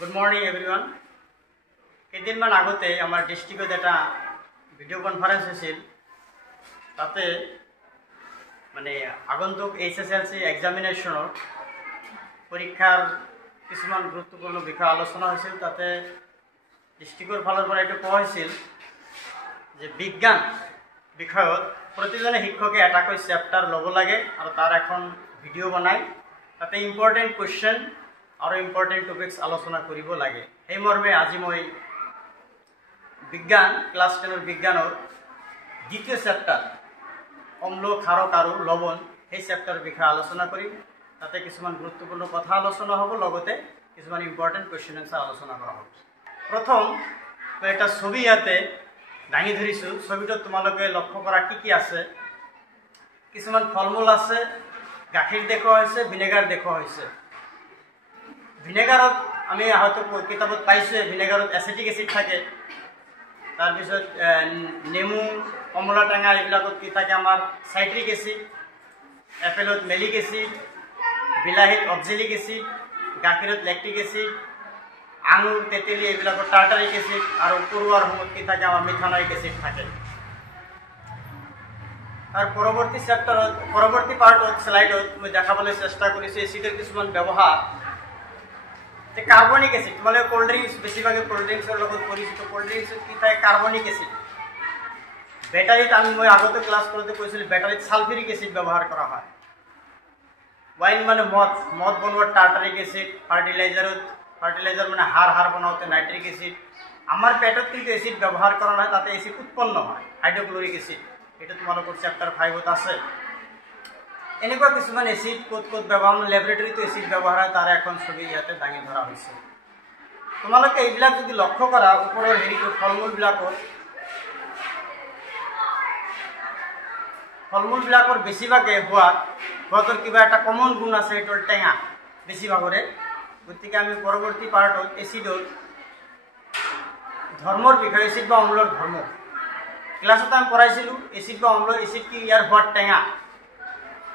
Good morning এভৰিওয়ান। কেইদিনমান আগতে আমাৰ ডিষ্ট্ৰিক্টত এটা ভিডিঅ' কনফাৰেন্স হৈছিল। তাতে মানে আগন্তুক HSLC এক্সামিনেশ্যনৰ পৰীক্ষাৰ কিছুমান গুৰুত্বপূৰ্ণ বিষয় আলোচনা হৈছিল। তাতে ডিষ্ট্ৰিক্টৰ ফালৰ পৰা এইটো কোৱা হৈছিল যে বিজ্ঞান বিষয়ত প্ৰতিজনে শিক্ষকে এটাকৈ চেপ্টাৰ ল'ব লাগে আৰু তাৰ এখন ভিডিঅ' বনাই তাতে ইম্পৰ্টেণ্ট কুৱেশ্যন আৰু ইম্পৰ্টেণ্ট টপিকস আলোচনা কৰিব লাগে। সেই মৰ্মে আজি মই বিজ্ঞান ক্লাছ 10 বিজ্ঞানৰ দ্বিতীয় চেপ্টাৰ অম্ল ক্ষাৰক আৰু লৱণ সেই চেপ্টাৰৰ বিষয়ে আলোচনা কৰিম। তাতে কিছুমান গুৰুত্বপূৰ্ণ কথা আলোচনা হ'ব, লগতে কিছুমান ইম্পৰ্টেণ্ট কুৱেশ্যন এনচাৰ আলোচনা কৰা হ'ব। প্ৰথম এটা ছবি ইয়াতে দাঙি ধৰিছোঁ। ছবিটোত তোমালোকে লক্ষ্য কৰা কি আছে। কিছুমান ফল মূল আছে, গাখীৰ দেখুওৱা হৈছে, ভিনেগাৰ দেখুওৱা হৈছে। ভিনেগাৰত আমি হয়তো কিতাপত পাইছোঁ ভিনেগাৰত এচিটিক এচিড থাকে। তাৰপিছত নেমু, কমলা টেঙা এইবিলাকত কি থাকে আমাৰ চাইট্ৰিক এচিড, এপেলত মেলিক এচিড, বিলাহীত অক্সেলিক এচিড, গাখীৰত লেক্টিক এচিড, আঙুৰ, তেতেলী এইবিলাকত টাৰ্টাৰিক এচিড আৰু পৰুৱাৰ সময়ত কি থাকে আমাৰ মিথানয়িক এচিড থাকে। আৰু পৰৱৰ্তী চেপ্টাৰত পৰৱৰ্তী পাৰ্টত শ্লাইডত মই দেখাবলৈ চেষ্টা কৰিছোঁ এচিডৰ কিছুমান ব্যৱহাৰ। কাৰ্বনিক এচিড, তোমালোকে কোল্ড ড্ৰিংকছ বেছিভাগে কোল্ড ড্ৰিংকছৰ লগত পৰিচিত। কোল্ড ড্ৰিংকছত কি থাকে কাৰ্বনিক এচিড। বেটাৰীত মই আগতে ক্লাছ কৰোঁতে কৈছিলোঁ বেটাৰীত ছালফিউৰিক এচিড ব্যৱহাৰ কৰা হয়। ৱাইন মানে মদ বনোৱাত টাৰ্টাৰিক এচিড, ফাৰ্টিলাইজাৰ মানে সাৰ বনাওঁতে নাইট্ৰিক এচিড। আমাৰ পেটত কিন্তু এচিড ব্যৱহাৰ কৰা নহয়, তাতে এচিড উৎপন্ন হয়, হাইড্ৰক্লৰিক এচিড। এইটো তোমালোকৰ চেপ্টাৰ 5ত আছে। এনেকুৱা কিছুমান এচিড ক'ত ব্যৱহাৰ, লেবৰেটৰীটো এচিড ব্যৱহাৰ হয়, তাৰ এখন ছবি ইয়াতে দাঙি ধৰা হৈছে। তোমালোকে এইবিলাক যদি লক্ষ্য কৰা ওপৰৰ হেৰিটো ফল মূলবিলাকৰ বেছিভাগে সিহঁতৰ কিবা এটা কমন গুণ আছে, সেইটো টেঙা বেছিভাগৰে। গতিকে আমি পৰৱৰ্তী পাৰ্টত এচিডৰ ধৰ্মৰ বিষয়ে, এচিড বা অম্লৰ ধৰ্ম ক্লাছত আমি পঢ়াইছিলোঁ। এচিড বা অম্ল, এচিড কি ইয়াৰ সোৱাদ টেঙা।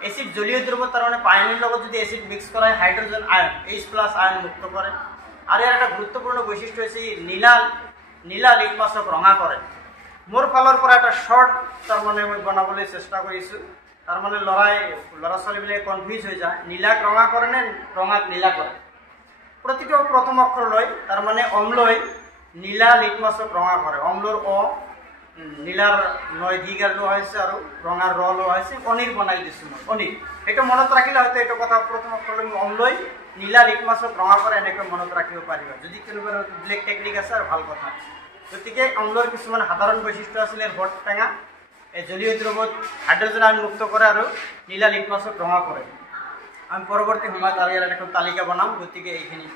এচিড জলীয় দ্ৰব্য, তাৰমানে পানীৰ লগত যদি এচিড মিক্স কৰা হয় হাইড্ৰজেন আয়ন H+ আয়ন মুক্ত কৰে। আৰু ইয়াৰ এটা গুৰুত্বপূৰ্ণ বৈশিষ্ট্য হৈছে নীলা লিটমাছক ৰঙা কৰে। মোৰ ফালৰ পৰা এটা শ্বৰ্ট তাৰমানে মই বনাবলৈ চেষ্টা কৰিছোঁ। তাৰমানে ল'ৰা ছোৱালীবিলাকে কনফিউজ হৈ যায়, নীলাক ৰঙা কৰে নে ৰঙাক নীলা কৰে। প্ৰতিটো প্ৰথম অক্ষৰ লৈ তাৰমানে অম্লই নীলা লিটমাছক ৰঙা কৰে। অম্লৰ নীলাৰ দীঘাৰ লোৱা হৈছে আৰু ৰঙাৰ লোৱা হৈছে। অনিৰ বনাই দিছোঁ মই, অনিৰ। সেইটো মনত ৰাখিলে হয়তো এইটো কথা প্ৰথম অক্ষৰলৈ অম্লই নীলা লিটমাছক ৰঙা কৰে, এনেকৈ মনত ৰাখিব পাৰিবা। যদি কোনোবা বেলেগ টেকনিক আছে আৰু ভাল কথা। গতিকে অম্লৰ কিছুমান সাধাৰণ বৈশিষ্ট্য আছিলে সোৱাদ টেঙা, এই জলীয় দ্ৰব্যত হাইড্ৰজেন আয়ন মুক্ত কৰে আৰু নীলা লিটমাছক ৰঙা কৰে। আমি পৰৱৰ্তী সময়ত আৰু ইয়াৰ এখন তালিকা বনাম। গতিকে এইখিনি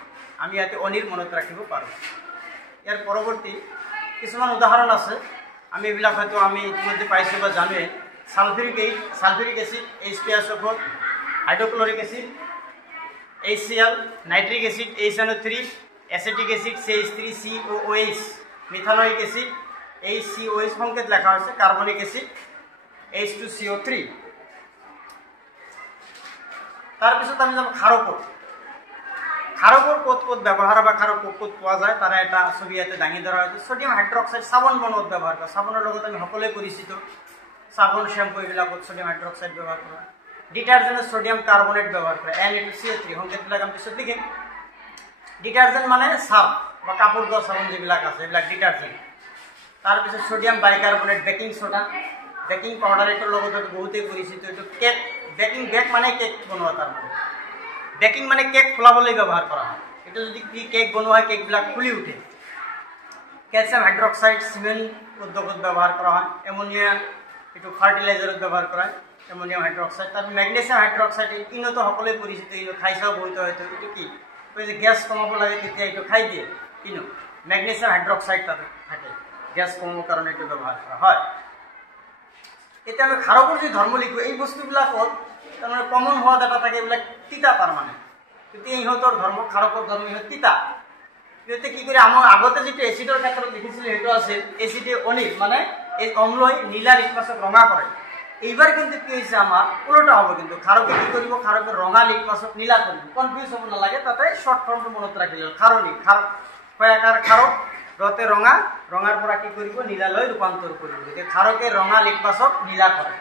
আমি ইয়াতে অনিৰ মনত ৰাখিব পাৰোঁ। ইয়াৰ পৰৱৰ্তী কিছুমান উদাহৰণ আছে, আমি এইবিলাক হয়তো আমি ইতিমধ্যে পাইছোঁ বা জানোৱেই। Sulphuric acid H2SO4, hydrochloric acid HCl, nitric acid HNO3, acetic acid CH3COOH, methanoic acid HCOH সংকেত লেখা হৈছে, কাৰ্বনিক এচিড H2CO3। তাৰপিছত আমি যাম খাৰকৰ ক'ত ব্যৱহাৰ বা খাৰক ক'ত পোৱা যায় তাৰে এটা ছবি ইয়াতে দাঙি ধৰা হৈছে। ছডিয়াম হাইড্ৰক্সাইড চাবোন বনোৱাত ব্যৱহাৰ কৰা। চাবোনৰ লগত আমি সকলোৱে পৰিচিত, চাবোন, শ্বেম্পু এইবিলাকত ছডিয়াম হাইড্ৰক্সাইড ব্যৱহাৰ কৰা। ডিটাৰজেণ্টত ছডিয়াম কাৰ্বনেট ব্যৱহাৰ কৰে, NaCO3। সংকেতবিলাক আমি পিছত লিখিম। ডিটাৰজেণ্ট মানে চাৰ্ফ বা কাপোৰ ধোৱা চাবোন যিবিলাক আছে এইবিলাক ডিটাৰজেণ্ট। তাৰপিছত sodium bicarbonate, baking soda, baking powder এইটোৰ লগত বহুতেই পৰিচিত। এইটো কেক, বেক মানে কেক বনোৱা। তাৰমানে বেকিং মানে কেক ফুলাবলৈ ব্যৱহাৰ কৰা হয়। এইটো যদি কেক বনোৱা হয় কেকবিলাক ফুলি উঠে। কেলছিয়াম হাইড্ৰক্সাইড চিমেণ্ট উদ্যোগত ব্যৱহাৰ কৰা হয়। এমনিয়া এইটো ফাৰ্টিলাইজাৰত ব্যৱহাৰ কৰা হয়, এমনিয়াম হাইড্ৰক্সাইড। তাৰপিছত মেগনেছিয়াম হাইড্ৰক্সাইড ইনোতো সকলোৱে পৰিচিত, ইনো খাই চাও বহুত হয়তো। এইটো কি যে গেছ কমাব লাগে তেতিয়া এইটো খাই দিয়ে। ইনো মেগনেছিয়াম হাইড্ৰক্সাইড তাতে থাকে, গেছ কমাবৰ কাৰণে এইটো ব্যৱহাৰ কৰা হয়। এতিয়া আমি খাৰকৰ যি ধৰ্ম লিখোঁ, এই বস্তুবিলাকত তাৰমানে কমন হোৱা এটা থাকে, এইবিলাক তিতা। তাৰমানে গতিকে ইহঁতৰ ধৰ্ম, খাৰকৰ ধৰ্ম ইহঁত তিতা। ইহঁতে কি কৰে, আমাৰ আগতে যিটো এচিডৰ ক্ষেত্ৰত লিখিছিলোঁ সেইটো আছিল এচিডে অনিল, মানে এই অম্লই নীলা লিটমাছক ৰঙা কৰে। এইবার কিন্তু কি হয়েছে আমার উল্টা হবে, কিন্তু ক্ষারকে কি করব, ক্ষারকে রঙা লিটমাসক নীলা করব। কনফিউজ হব না লাগে, তাতে শর্ট ফর্মটা মনে রাখিল ক্ষারণী, ক্ষার কয়াকার ক্ষারক রতে রঙা, রঙার পরা কি করব নীলালয় রূপান্তর করব। ক্ষারকে রঙা লিটমাসক নীলা করে,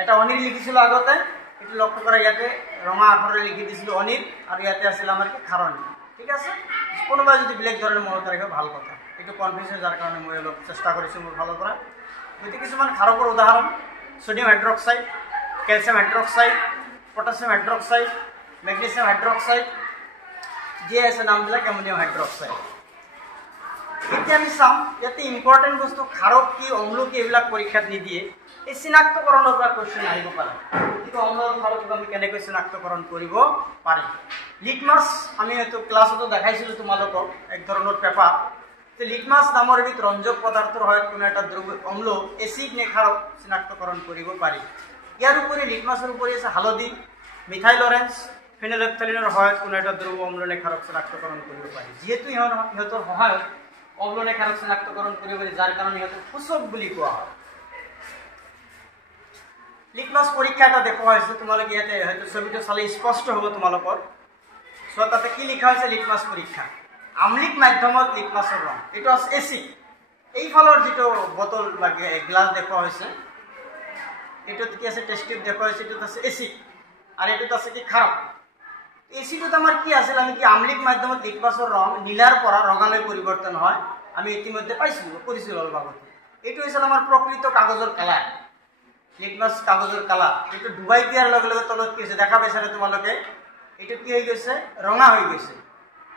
এটা অনিল লিখিছিল আগতে, একটু লক্ষ্য করে ইয়াতে রঙা আখরে লিখি দিয়েছিল অনিল, আর ইয়াতে আসলে আমার কি ক্ষারণী। ঠিক আছে, কোনোবাই যদি বেলেগ ধরনের মনে রাখে ভালো কথা, একটু কনফিউজ যার কারণে মই অলপ চেষ্টা করেছি মোৰ ভালো কৰা। গতিকে কিছুমান ক্ষাৰকৰ উদাহৰণ sodium hydroxide, calcium hydroxide, potassium hydroxide, magnesium hydroxide, যে আছে নামবিলাক অ্যামোনিয়াম হাইড্ৰক্সাইড। এতিয়া আমি চাম ইয়াতে ইম্পৰ্টেণ্ট বস্তু ক্ষাৰক কি অম্ল কি এইবিলাক পৰীক্ষাত নিদিয়ে, এই চিনাক্তকৰণৰ পৰা কোৱেশ্যন আহিব পাৰে। গতিকে অম্ল আৰু ক্ষাৰক আমি কেনেকৈ চিনাক্তকৰণ কৰিব পাৰিম। লিটমাছ আমি হয়তো ক্লাছতো দেখাইছিলোঁ তোমালোকক এক ধৰণৰ পেপাৰ। লিটমাছ নামৰ এবিধ ৰঞ্জক পদাৰ্থৰ সহায়ত কোনো এটা দ্ৰব্য অম্ল এচিড নে ক্ষাৰক চিনাক্তকৰণ কৰিব পাৰি। ইয়াৰ উপৰি লিটমাছৰ উপৰি আছে হালধি, মিথাইল অৰেঞ্জ, ফেনলেফথেলিনৰ সহায়ত কোনো এটা দ্ৰব্য অম্ল নে ক্ষাৰক চিনাক্তকৰণ কৰিব পাৰি। যিহেতু সিহঁতৰ সহায়ত অম্ল নে ক্ষাৰক চিনাক্তকৰণ কৰিব পাৰি, যাৰ কাৰণে সিহঁতক সূচক বুলি কোৱা হয়। লিটমাছ পৰীক্ষা এটা দেখুওৱা হৈছে, তোমালোকে ইয়াতে হয়তো ছবিটো চালে স্পষ্ট হ'ব তোমালোকৰ। চ' তাতে কি লিখা হৈছে লিটমাছ পৰীক্ষা, আমলিক মাধ্যমত লিটমাছৰ ৰং, এইটো আছে এচিড। এইফালৰ যিটো বটল বা গ্লাছ দেখুওৱা হৈছে এইটোত কি আছে টেষ্ট টিউব দেখুওৱা হৈছে, এইটোত আছে এচিড আৰু এইটোত আছে কি ক্ষাৰক। এচিডত আমাৰ কি আছিল, আমি কি আমলিক মাধ্যমত লিটমাছৰ ৰং নীলাৰ পৰা ৰঙালৈ পৰিৱৰ্তন হয়, আমি ইতিমধ্যে পাইছিলোঁ কৰিছিলোঁ অলপ আগতে। এইটো হৈছিল আমাৰ প্ৰকৃত কাগজৰ কালাৰ, লিটমাছ কাগজৰ কালাৰ। এইটো ডুবাই দিয়াৰ লগে লগে তলত কি হৈছে দেখা পাইছানে তোমালোকে, এইটো কি হৈ গৈছে ৰঙা হৈ গৈছে।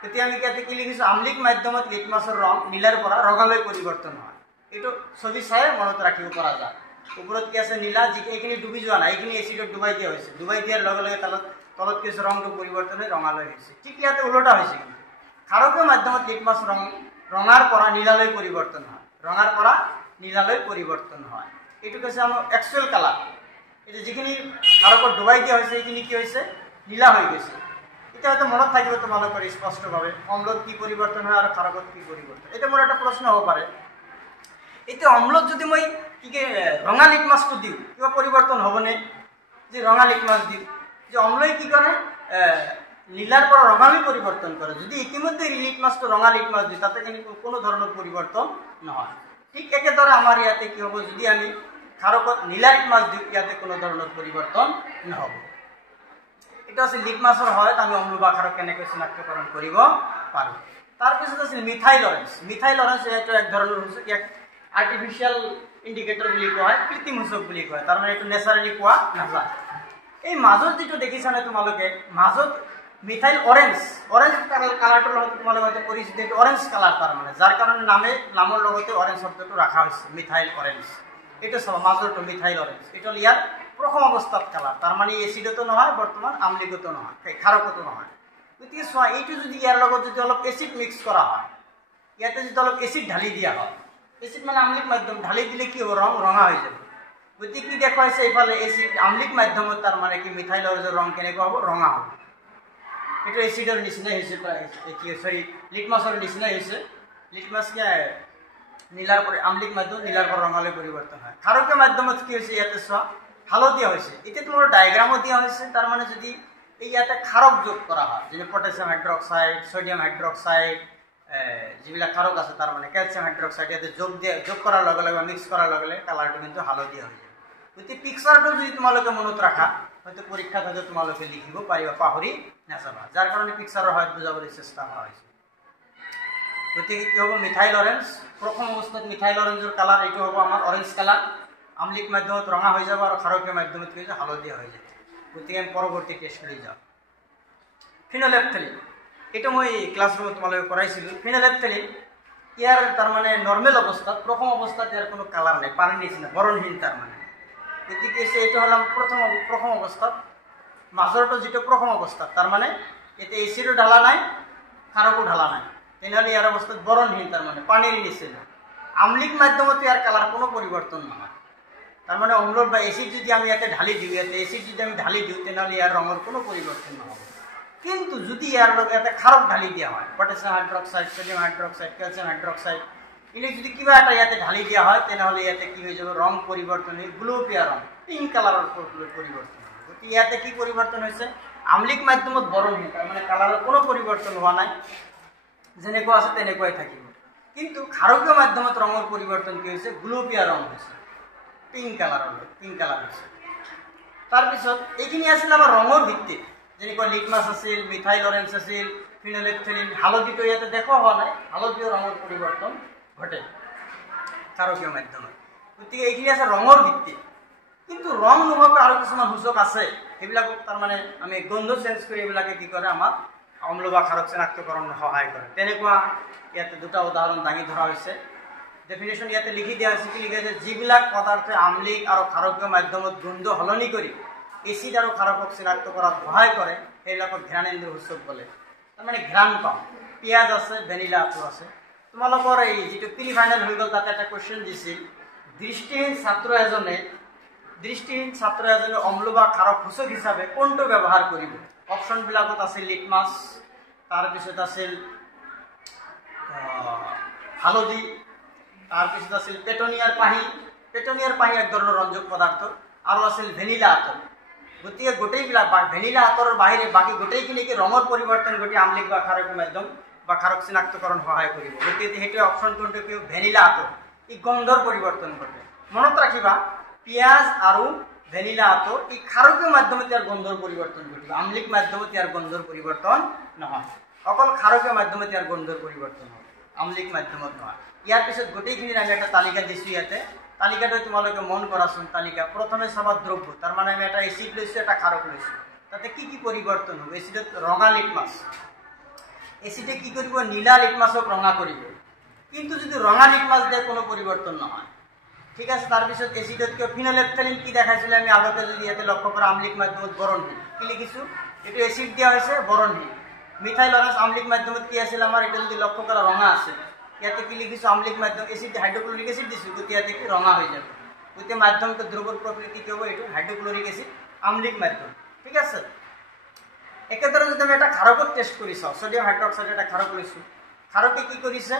তেতিয়া আমি ইয়াতে কি লিখিছোঁ, আমলিক মাধ্যমত লিটমাছৰ ৰং নীলাৰ পৰা ৰঙালৈ পৰিৱৰ্তন হয়। এইটো ছবি চাই মনত ৰাখিব পৰা যায়। ওপৰত কি আছে নীলা, যি এইখিনি ডুবি যোৱা নাই, এইখিনি এচিডত ডুবাই দিয়া হৈছে, ডুবাই দিয়াৰ লগে লগে তলত কি হৈছে ৰংটো পৰিৱৰ্তন হৈ ৰঙালৈ হৈছে। ঠিক ইয়াতে ওলোটা হৈছে, কিন্তু ক্ষাৰকীয় মাধ্যমত লিটমাছ ৰং ৰঙাৰ পৰা নীলালৈ পৰিৱৰ্তন হয়, ৰঙাৰ পৰা নীলালৈ পৰিৱৰ্তন হয়। এইটো হৈছে আমাৰ একচুৱেল কালাৰ। এইটো যিখিনি ক্ষাৰকত ডুবাই দিয়া হৈছে এইখিনি কি হৈছে নীলা হৈ গৈছে। এতিয়া হয়তো মনত থাকিব তোমালোকৰ স্পষ্টভাৱে অম্লত কি পৰিৱৰ্তন হয় আৰু ক্ষাৰকত কি পৰিৱৰ্তন। এতিয়া মোৰ এটা প্ৰশ্ন হ'ব পাৰে, এতিয়া অম্লত যদি মই কি ৰঙা লিটমাছটো দিওঁ কিবা পৰিৱৰ্তন হ'বনে? যে ৰঙা লিটমাছ দিওঁ, যে অম্লই কি কৰে নীলাৰ পৰা ৰঙালৈ পৰিৱৰ্তন কৰে। যদি ইতিমধ্যে লিটমাছটো ৰঙা লিটমাছ দিওঁ তাতে কিন্তু কোনো ধৰণৰ পৰিৱৰ্তন নহয়। ঠিক একেদৰে আমাৰ ইয়াতে কি হ'ব, যদি আমি ক্ষাৰকত নীলা লিটমাছ দিওঁ ইয়াতে কোনো ধৰণৰ পৰিৱৰ্তন নহ'ব। এটা আছে লিটমাছৰ সহায়ত আমি অম্ল বা ক্ষাৰক কেনেকৈ চিনাক্তকৰণ কৰিব পাৰোঁ। তাৰপিছত আছিল মিথাইল অৰেঞ্জ। মিথাইল অৰেঞ্জ এইটো এক ধৰণৰ সূচক, ইয়াক আৰ্টিফিচিয়েল ইণ্ডিকেটৰ বুলি কোৱা হয়, কৃত্ৰিম সূচক বুলি কোৱা হয়, তাৰমানে এইটো নেচাৰেলি পোৱা নাযায়। এই মাজত যিটো দেখিছানে তোমালোকে, মাজত মিথাইল অৰেঞ্জ, অৰেঞ্জ কালাৰটোৰ লগত তোমালোকে হয়তো পৰিচিত, এইটো অৰেঞ্জ কালাৰ তাৰমানে, যাৰ কাৰণে নামৰ লগতে অৰেঞ্জ শব্দটো ৰখা হৈছে মিথাইল অৰেঞ্জ। এইটো চাবা মাজৰটো মিথাইল অৰেঞ্জ, এইটো ইয়াৰ প্ৰথম অৱস্থাত কালাৰ, তাৰমানে এচিডতো নহয় বৰ্তমান আমলিকতো নহয় ক্ষাৰকতো নহয়। গতিকে চোৱা এইটো যদি ইয়াৰ লগত যদি অলপ এচিড মিক্স কৰা হয়, ইয়াতে যদি অলপ এচিড ঢালি দিয়া হয়, এচিড মানে আমলিক মাধ্যম ঢালি দিলে কি হ'ব ৰং ৰঙা হৈ যাব। গতিকে কি দেখুৱাইছে এইফালে এচিড আমলিক মাধ্যমত তাৰমানে কি মিথাইল অৰেঞ্জৰ ৰং কেনেকুৱা হ'ব ৰঙা হ'ব। এইটো এচিডৰ নিচিনাই হৈছে, সৰি লিটমাছৰ নিচিনাই হৈছে। লিটমাছ কি নীলাৰ পৰা আমলিক মাধ্যম নীলাৰ পৰা ৰঙালৈ পৰিৱৰ্তন হয়। ক্ষাৰকীয় মাধ্যমত কি হৈছে ইয়াতে চোৱা হালধীয়া হৈছে। এতিয়া তোমাৰ ডায়েগ্ৰামত দিয়া হৈছে, তাৰমানে যদি এই ইয়াতে ক্ষাৰক যোগ কৰা হয়, যেনে পটাছিয়াম হাইড্ৰক্সাইড, ছডিয়াম হাইড্ৰক্সাইড, যিবিলাক ক্ষাৰক আছে তাৰমানে কেলছিয়াম হাইড্ৰক্সাইড, ইয়াতে যোগ কৰাৰ লগে লগে মিক্স কৰাৰ লগে লগে কালাৰটো কিন্তু হালধীয়া হৈ যায়। গতিকে পিকচাৰটো যদি তোমালোকে মনত ৰাখা হয়তো পৰীক্ষাত হয়তো তোমালোকে লিখিব পাৰিবা, পাহৰি নাযাবা, যাৰ কাৰণে পিকচাৰৰ সহায়ত বুজাবলৈ চেষ্টা কৰা হৈছে। গতিকে কি হ'ব মিথাইল অৰেঞ্জ, প্ৰথম অৱস্থাত মিথাইল অৰেঞ্জৰ কালাৰ এইটো হ'ব আমাৰ অৰেঞ্জ কালাৰ, আমলিক মাধ্যমত ৰঙা হৈ যাব আৰু ক্ষাৰকীয় মাধ্যমত কি হৈছে হালধীয়া হৈ যায়। গতিকে আমি পৰৱৰ্তী টেষ্ট লৈ যাওঁ। ফিনলেফথেলিন, এইটো মই ক্লাছৰুমত তোমালোকে কৰাইছিলোঁ। ফিনলেফথেলিন ইয়াৰ তাৰমানে নৰ্মেল অৱস্থাত প্ৰথম অৱস্থাত ইয়াৰ কোনো কালাৰ নাই, পানীৰ নিচিনা বৰণহীন তাৰমানে। গতিকে এইটো হ'ল প্ৰথম অৱস্থাত, মাজৰটো যিটো প্ৰথম অৱস্থাত তাৰমানে এতিয়া এচিডো ঢালা নাই ক্ষাৰকো ঢালা নাই, তেনেহ'লে ইয়াৰ অৱস্থাত বৰণহীন তাৰমানে পানীৰ নিচিনা। আমলিক মাধ্যমত ইয়াৰ কালাৰ কোনো পৰিৱৰ্তন নহয়, তাৰমানে অম্লৰ বা এচিড যদি আমি ইয়াতে ঢালি দিওঁ, ইয়াতে এচিড যদি আমি ঢালি দিওঁ তেনেহ'লে ইয়াৰ ৰঙৰ কোনো পৰিৱৰ্তন নহ'ব। কিন্তু যদি ইয়াৰ লগত ইয়াতে ক্ষাৰক ঢালি দিয়া হয়, potassium hydroxide, sodium hydroxide, calcium hydroxide, কিন্তু যদি কিবা এটা ইয়াতে ঢালি দিয়া হয় তেনেহ'লে ইয়াতে কি হৈ যাব ৰং পৰিৱৰ্তন হৈ গুলপীয়া ৰং পিংক কালাৰৰ পৰিৱৰ্তন হ'ব। গতিকে ইয়াতে কি পৰিৱৰ্তন হৈছে আমলিক মাধ্যমত বৰণহীন তাৰমানে কালাৰৰ কোনো পৰিৱৰ্তন হোৱা নাই, যেনেকুৱা আছে তেনেকুৱাই থাকিব। কিন্তু ক্ষাৰকীয় মাধ্যমত ৰঙৰ পৰিৱৰ্তন কি হৈছে গুলপীয়া ৰং হৈছে, পিংক কালাৰ হৈছে। তাৰপিছত এইখিনি আছিল আমাৰ ৰঙৰ ভিত্তিত, যেনেকুৱা লিটমাছ আছিল, মিথাইল অৰেঞ্জ আছিল, ফিনলেফথেলিন, হালধিটো ইয়াতে দেখুওৱা হোৱা নাই, হালধিও ৰঙৰ পৰিৱৰ্তন ঘটে ক্ষাৰকীয় মাধ্যমত। গতিকে এইখিনি আছে ৰঙৰ ভিত্তিত। কিন্তু ৰং নোহোৱাকৈ আৰু কিছুমান সূচক আছে, সেইবিলাকক তাৰমানে আমি গন্ধ চেঞ্জ কৰি এইবিলাকে কি কৰে আমাক অম্ল বা ক্ষাৰক চিনাক্তকৰণ সহায় কৰে। তেনেকুৱা ইয়াতে দুটা উদাহৰণ দাঙি ধৰা হৈছে। ডেফিনেশ্যন ইয়াতে লিখি দিয়া হৈছে, কি লিখা হৈছে যিবিলাক পদাৰ্থই আমলিক আৰু ক্ষাৰকীয় মাধ্যমত গোন্ধ সলনি কৰি এচিড আৰু ক্ষাৰকক চিনাক্ত কৰাত সহায় কৰে সেইবিলাকক ঘ্ৰাণেন্দ্ৰিয় সূচক বোলে। তাৰমানে ঘ্ৰাণ পাওঁ, পিঁয়াজ আছে, ভেনিলা আপেল আছে। তোমালোকৰ এই যিটো প্ৰি ফাইনেল হৈ গ'ল তাতে এটা কুৱেশ্যন দিছিল, দৃষ্টিহীন ছাত্ৰ এজনে অম্ল বা ক্ষাৰক সূচক হিচাপে কোনটো ব্যৱহাৰ কৰিব? অপশ্যনবিলাকত আছিল লিটমাছ, তাৰপিছত আছিল হালধি, তাৰপিছত আছিল পেটনিয়াৰ পাহি এক ধৰণৰ ৰঞ্জক পদাৰ্থ, আৰু আছিল ভেনিলা আতৰ। গতিকে গোটেইবিলাক ভেনিলা আতৰৰ বাহিৰে বাকী গোটেইখিনিকে ৰঙৰ পৰিৱৰ্তন ঘটি আমলিক বা ক্ষাৰকীয় মাধ্যম বা ক্ষাৰক চিনাক্তকৰণ সহায় কৰিব। গতিকে সেইটোৱে অপশ্যন কোনটো কি ভেনিলা আতৰ, ই গন্ধৰ পৰিৱৰ্তন ঘটে। মনত ৰাখিবা পিঁয়াজ আৰু ভেনিলা আতৰ ই ক্ষাৰকীয় মাধ্যমত ইয়াৰ গন্ধৰ পৰিৱৰ্তন ঘটিব, আমলিক মাধ্যমত ইয়াৰ গন্ধৰ পৰিৱৰ্তন নহয়, অকল ক্ষাৰকীয় মাধ্যমত ইয়াৰ গন্ধৰ পৰিৱৰ্তন হয়, আমলিক মাধ্যমত নহয়। ইয়াৰ পিছত গোটেইখিনিৰ আমি এটা তালিকা দিছোঁ ইয়াতে, তালিকাটো তোমালোকে মন কৰাচোন। তালিকা প্ৰথমে চাবা দ্ৰব্য, তাৰমানে আমি এটা এচিড লৈছোঁ, এটা ক্ষাৰক লৈছোঁ, তাতে কি কি পৰিৱৰ্তন হ'ব? এচিডত ৰঙা লিটমাছ, এচিডে কি কৰিব? নীলা লিটমাছক ৰঙা কৰিব, কিন্তু যদি ৰঙা লিটমাছ দিয়ে কোনো পৰিৱৰ্তন নহয়। ঠিক আছে। তাৰপিছত এচিডত কিয় ফিনলেফথেলিন কি দেখাইছিলে আমি আগতে, যদি ইয়াতে লক্ষ্য কৰা আমলিক মাধ্যমত বৰণহীন, কি লিখিছোঁ? এইটো এচিড দিয়া হৈছে বৰণহীন। মিথাইল অৰেঞ্জ আমলিক মাধ্যমত কি আছিল আমাৰ, এইটো যদি লক্ষ্য কৰা ৰঙা আছে, ইয়াতে কি লিখিছোঁ আমলিক মাধ্যম এচিড হাইড্ৰক্লৰিক এচিড দিছোঁ, গতিকে ইয়াতে কি ৰঙা হৈ যাব। গতিকে মাধ্যমটো দ্ৰৱৰ প্ৰকৃতি কি হ'ব? এইটো হাইড্ৰক্লৰিক এচিড আমলিক মাধ্যম। ঠিক আছে। একেদৰে যদি আমি এটা ক্ষাৰকত টেষ্ট কৰি চাওঁ, ছডিয়াম হাইড্ৰক্সাইড এটা ক্ষাৰক লৈছোঁ, ক্ষাৰকে কি কৰিছে?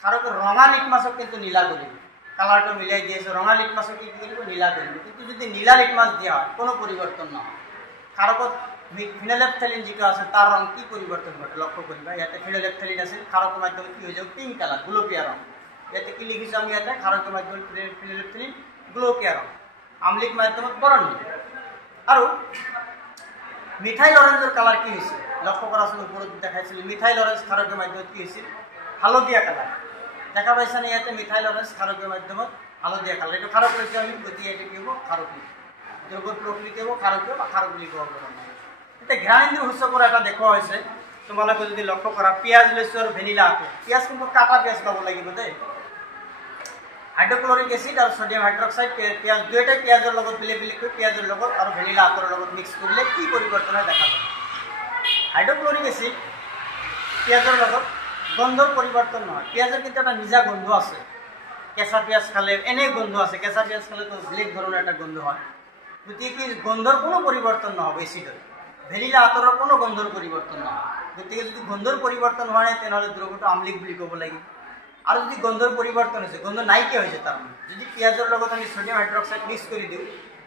ক্ষাৰকে ৰঙা লিটমাছক কিন্তু নীলা কৰিব, কালাৰটো মিলাই দি আছে, ৰঙা লিটমাছক কি কৰিব? নীলা কৰিব। কিন্তু যদি নীলা লিটমাছ দিয়া হয় কোনো পৰিৱৰ্তন নহয়। ক্ষাৰকত ফিনলেফথেলিন যিটো আছে তাৰ ৰং কি পৰিৱৰ্তন ঘটে লক্ষ্য কৰিবা। ইয়াতে ফিনলেফথেলিন আছিল, ক্ষাৰকৰ মাধ্যমত কি হৈ যাব? পিংক কালাৰ, গুলপীয়া ৰং। ইয়াতে কি লিখিছোঁ আমি? ইয়াতে ক্ষাৰকৰ মাধ্যমত ফিনলেফথেলিন গুলপীয়া ৰং, আমলিক মাধ্যমত বৰণহীন। আৰু মিথাইল অৰেঞ্জৰ কালাৰ কি হৈছে লক্ষ্য কৰাচোন, ওপৰত দেখাইছিলোঁ মিথাইল অৰেঞ্জ ক্ষাৰকৰ মাধ্যমত কি হৈছিল? হালধীয়া কালাৰ। দেখা পাইছানে ইয়াতে মিথাইল অৰেঞ্জ ক্ষাৰকীয় মাধ্যমত হালধীয়া কালাৰ, এইটো ক্ষাৰক লৈছোঁ আমি, গতিকে এইটো কি হ'ব? ক্ষাৰকীয়। দ্ৰব্যৰ প্ৰকৃতি হ'ব ক্ষাৰকীয় বা ক্ষাৰক বুলি ক'ব পাৰোঁ। এতিয়া ঘ্ৰাণেন্দ্ৰিয় সূচকৰ এটা দেখুওৱা হৈছে, তোমালোকে যদি লক্ষ্য কৰা পিঁয়াজ লৈছোঁ আৰু ভেনিলা আপেল, পিঁয়াজ কিন্তু কাটা পিঁয়াজ ল'ব লাগিব দেই। হাইড্ৰক্লৰিক এচিড আৰু ছডিয়াম হাইড্ৰক্সাইড পিঁয়াজ দুয়োটাই পিঁয়াজৰ লগত বেলেগকৈ পিঁয়াজৰ লগত আৰু ভেনিলা আতৰৰ লগত মিক্স কৰিলে কি পৰিৱৰ্তন হয় দেখা যাব। হাইড্ৰক্লৰিক এচিড পিঁয়াজৰ লগত গন্ধৰ পৰিৱৰ্তন নহয়, পিঁয়াজৰ কিন্তু এটা নিজা গন্ধ আছে। কেঁচা পিঁয়াজ খালে এনে গন্ধ আছে, কেঁচা পিঁয়াজ খালেতো বেলেগ ধৰণৰ এটা গন্ধ হয়। গতিকে গন্ধৰ কোনো পৰিৱৰ্তন নহ'ব এচিডৰ, ভেনিলা আতৰৰ কোনো গন্ধৰ পৰিৱৰ্তন নহয়। গতিকে যদি গন্ধৰ পৰিৱৰ্তন হোৱা নাই তেনেহ'লে দ্ৰব্যটো আমলিক বুলি ক'ব লাগিব। আৰু যদি গন্ধৰ পৰিৱৰ্তন হৈছে, গন্ধ নাইকিয়া হৈছে, তাৰমানে যদি পিঁয়াজৰ লগত আমি ছডিয়াম হাইড্ৰক্সাইড মিক্স কৰি দিওঁ,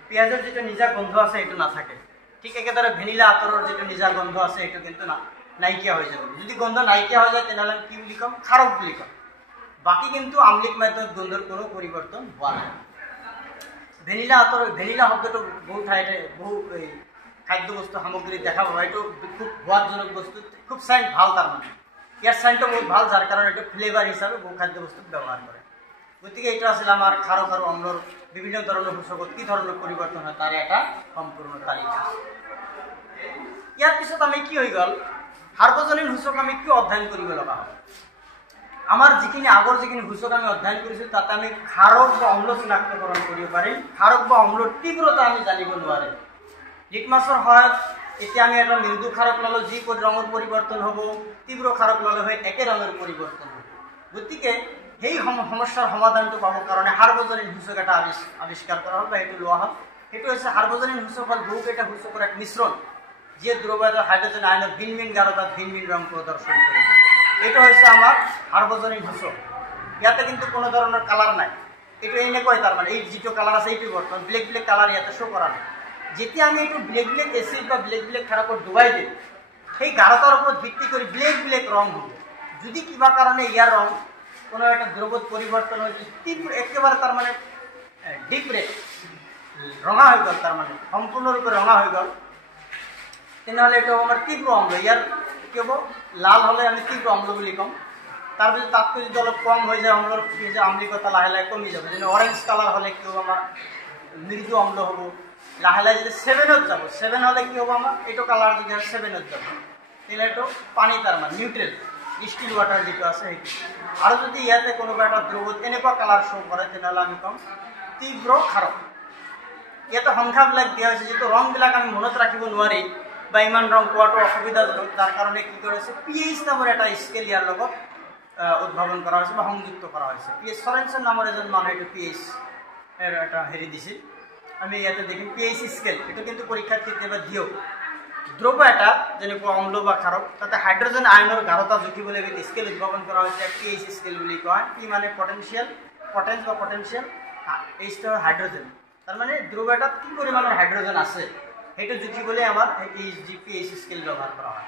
পিঁয়াজৰ যিটো নিজা গন্ধ আছে সেইটো নাথাকে। ঠিক একেদৰে ভেনিলা আতৰৰ যিটো নিজা গন্ধ আছে সেইটো কিন্তু নাইকিয়া হৈ যাব। যদি গন্ধ নাইকিয়া হৈ যায় তেনেহ'লে কি বুলি ক'ম? ক্ষাৰক বুলি ক'ম। বাকী কিন্তু আমলিক মাধ্যমত গন্ধৰ কোনো পৰিৱৰ্তন হোৱা নাই। ভেনিলা আতর ভেনিলা শব্দটো বহু ঠাইতে বহু এই খাদ্যবস্তু সামগ্রীত দেখা পাবা। এইটো খুব সোৱাদজনক বস্তু, খুব সেন্ট ভাল, তার মানে ইয়ার সেন্টও বহুত ভাল, যার কারণে এটা ফ্লেভার হিসাবে বহু খাদ্যবস্তুত ব্যবহার করে। গতিকে এইটো আছিল আমার ক্ষারক আর অম্লর বিভিন্ন ধরনের সূচকত কি ধরনের পরিবর্তন হয় তার একটা সম্পূর্ণ তালিকা। ইয়ার পিছত আমি কি হয়ে গেল, সার্বজনীন সূচক আমি কি অধ্যয়ন কৰিব লগা হয়। আমাৰ যিখিনি আগৰ যিখিনি সূচক আমি অধ্যয়ন কৰিছোঁ তাতে আমি ক্ষাৰক বা অম্ল চিনাক্তকৰণ কৰিব পাৰিম, ক্ষাৰক বা অম্লৰ তীব্ৰতা আমি জানিব নোৱাৰিম। লিটমাছৰ সহায়ত এতিয়া আমি এটা মৃদু ক্ষাৰক ল'লে যি ৰঙৰ পৰিৱৰ্তন হ'ব, তীব্ৰ ক্ষাৰক ল'লে হয় একে ৰঙৰ পৰিৱৰ্তন হ'ব। গতিকে সেই সমস্যাৰ সমাধানটো পাবৰ কাৰণে সাৰ্বজনীন সূচক এটা আৱিষ্কাৰ কৰা হ'ল বা সেইটো লোৱা হ'ল। সেইটো হৈছে সাৰ্বজনীন সূচক হ'ল বহুকেইটা সূচকৰ এক মিশ্ৰণ, যিয়ে দ্ৰব্য এটা হাইড্ৰজেন আয়নৰ ভিন ভিন গাঢ়তাত ভিন ভিন ৰং প্ৰদৰ্শন কৰিব। এইটো হৈছে আমাৰ সাৰ্বজনীন সূচক। ইয়াতে কিন্তু কোনো ধৰণৰ কালাৰ নাই, এইটো এনেকুৱাই তাৰমানে এই যিটো কালাৰ আছে এইটো বৰ্তমান ব্লেক ব্লেক কালাৰ ইয়াতে শ্ব' কৰা নাই। যেতিয়া আমি এইটো ব্লেক ব্লেক এচিড বা ব্লেক ব্লেক খাৰকত ডুবাই দিম, সেই গাঢ়তাৰ ওপৰত ভিত্তি কৰি ব্লেক ব্লেক ৰং হ'ব। যদি কিবা কাৰণে ইয়াৰ ৰং কোনো এটা দ্ৰৱত পৰিৱৰ্তন হৈ তীব্ৰ একেবাৰে তাৰমানে ডিপ ৰেড ৰঙা হৈ গ'ল, তাৰমানে সম্পূৰ্ণৰূপে ৰঙা হৈ গ'ল, তেনেহ'লে এইটো আমাৰ তীব্ৰ অম্ল। ইয়াৰ কি হ'ব, লাল হ'লে আমি তীব্ৰ অম্ল বুলি ক'ম। তাৰপিছত তাতকৈ যদি অলপ কম হৈ যায় অম্লৰ কি যে আম্লিকতা লাহে লাহে কমি যাব। যেনে অৰেঞ্জ কালাৰ হ'লে কি হ'ব, আমাৰ মৃদু অম্ল হ'ব। লাহে লাহে যদি 7ত যাব, 7 হ'লে কি হ'ব, আমাৰ এইটো কালাৰ যদি 7ত যাব, তেতিয়াহ'লে এইটো পানী তাৰমানে নিউট্ৰেল ডিষ্টিল ৱাটাৰ যিটো আছে সেইটো। আৰু যদি ইয়াতে কোনোবা এটা দ্ৰৱত এনেকুৱা কালাৰ শ্ব' কৰে তেনেহ'লে আমি ক'ম তীব্ৰ খাৰক। ইয়াতে সংখ্যাবিলাক দিয়া হৈছে, যিটো ৰংবিলাক আমি মনত ৰাখিব নোৱাৰি বা ইমান ৰং পোৱাটো অসুবিধাজনক, তাৰ কাৰণে কি কৰিছে PH নামৰ এটা স্কেল ইয়াৰ লগত উদ্ভাৱন কৰা হৈছে বা সংযুক্ত কৰা হৈছে। PH সৰেনসন নামৰ এজন মানুহে এইটো PH এটা হেৰি দিছিল। আমি ইয়াতে দেখিম PH স্কেল, এইটো কিন্তু পৰীক্ষাত কেতিয়াবা দিও। দ্ৰৱ এটা যেনেকুৱা অম্ল বা খাৰক, তাতে হাইড্ৰজেন আয়নৰ গাঢ়তা জুখিবলৈ এবিধ স্কেল উদ্ভাৱন কৰা হৈছে, PH স্কেল বুলি কয়। কি মানে পটেঞ্চ বা পটেঞ্চিয়েল, এইচটো হাইড্ৰজেন, তাৰমানে দ্ৰৱ এটাত কি পৰিমাণৰ হাইড্ৰজেন আছে সেইটো জুখিবলৈ আমাৰ PH স্কেল ব্যৱহাৰ কৰা হয়।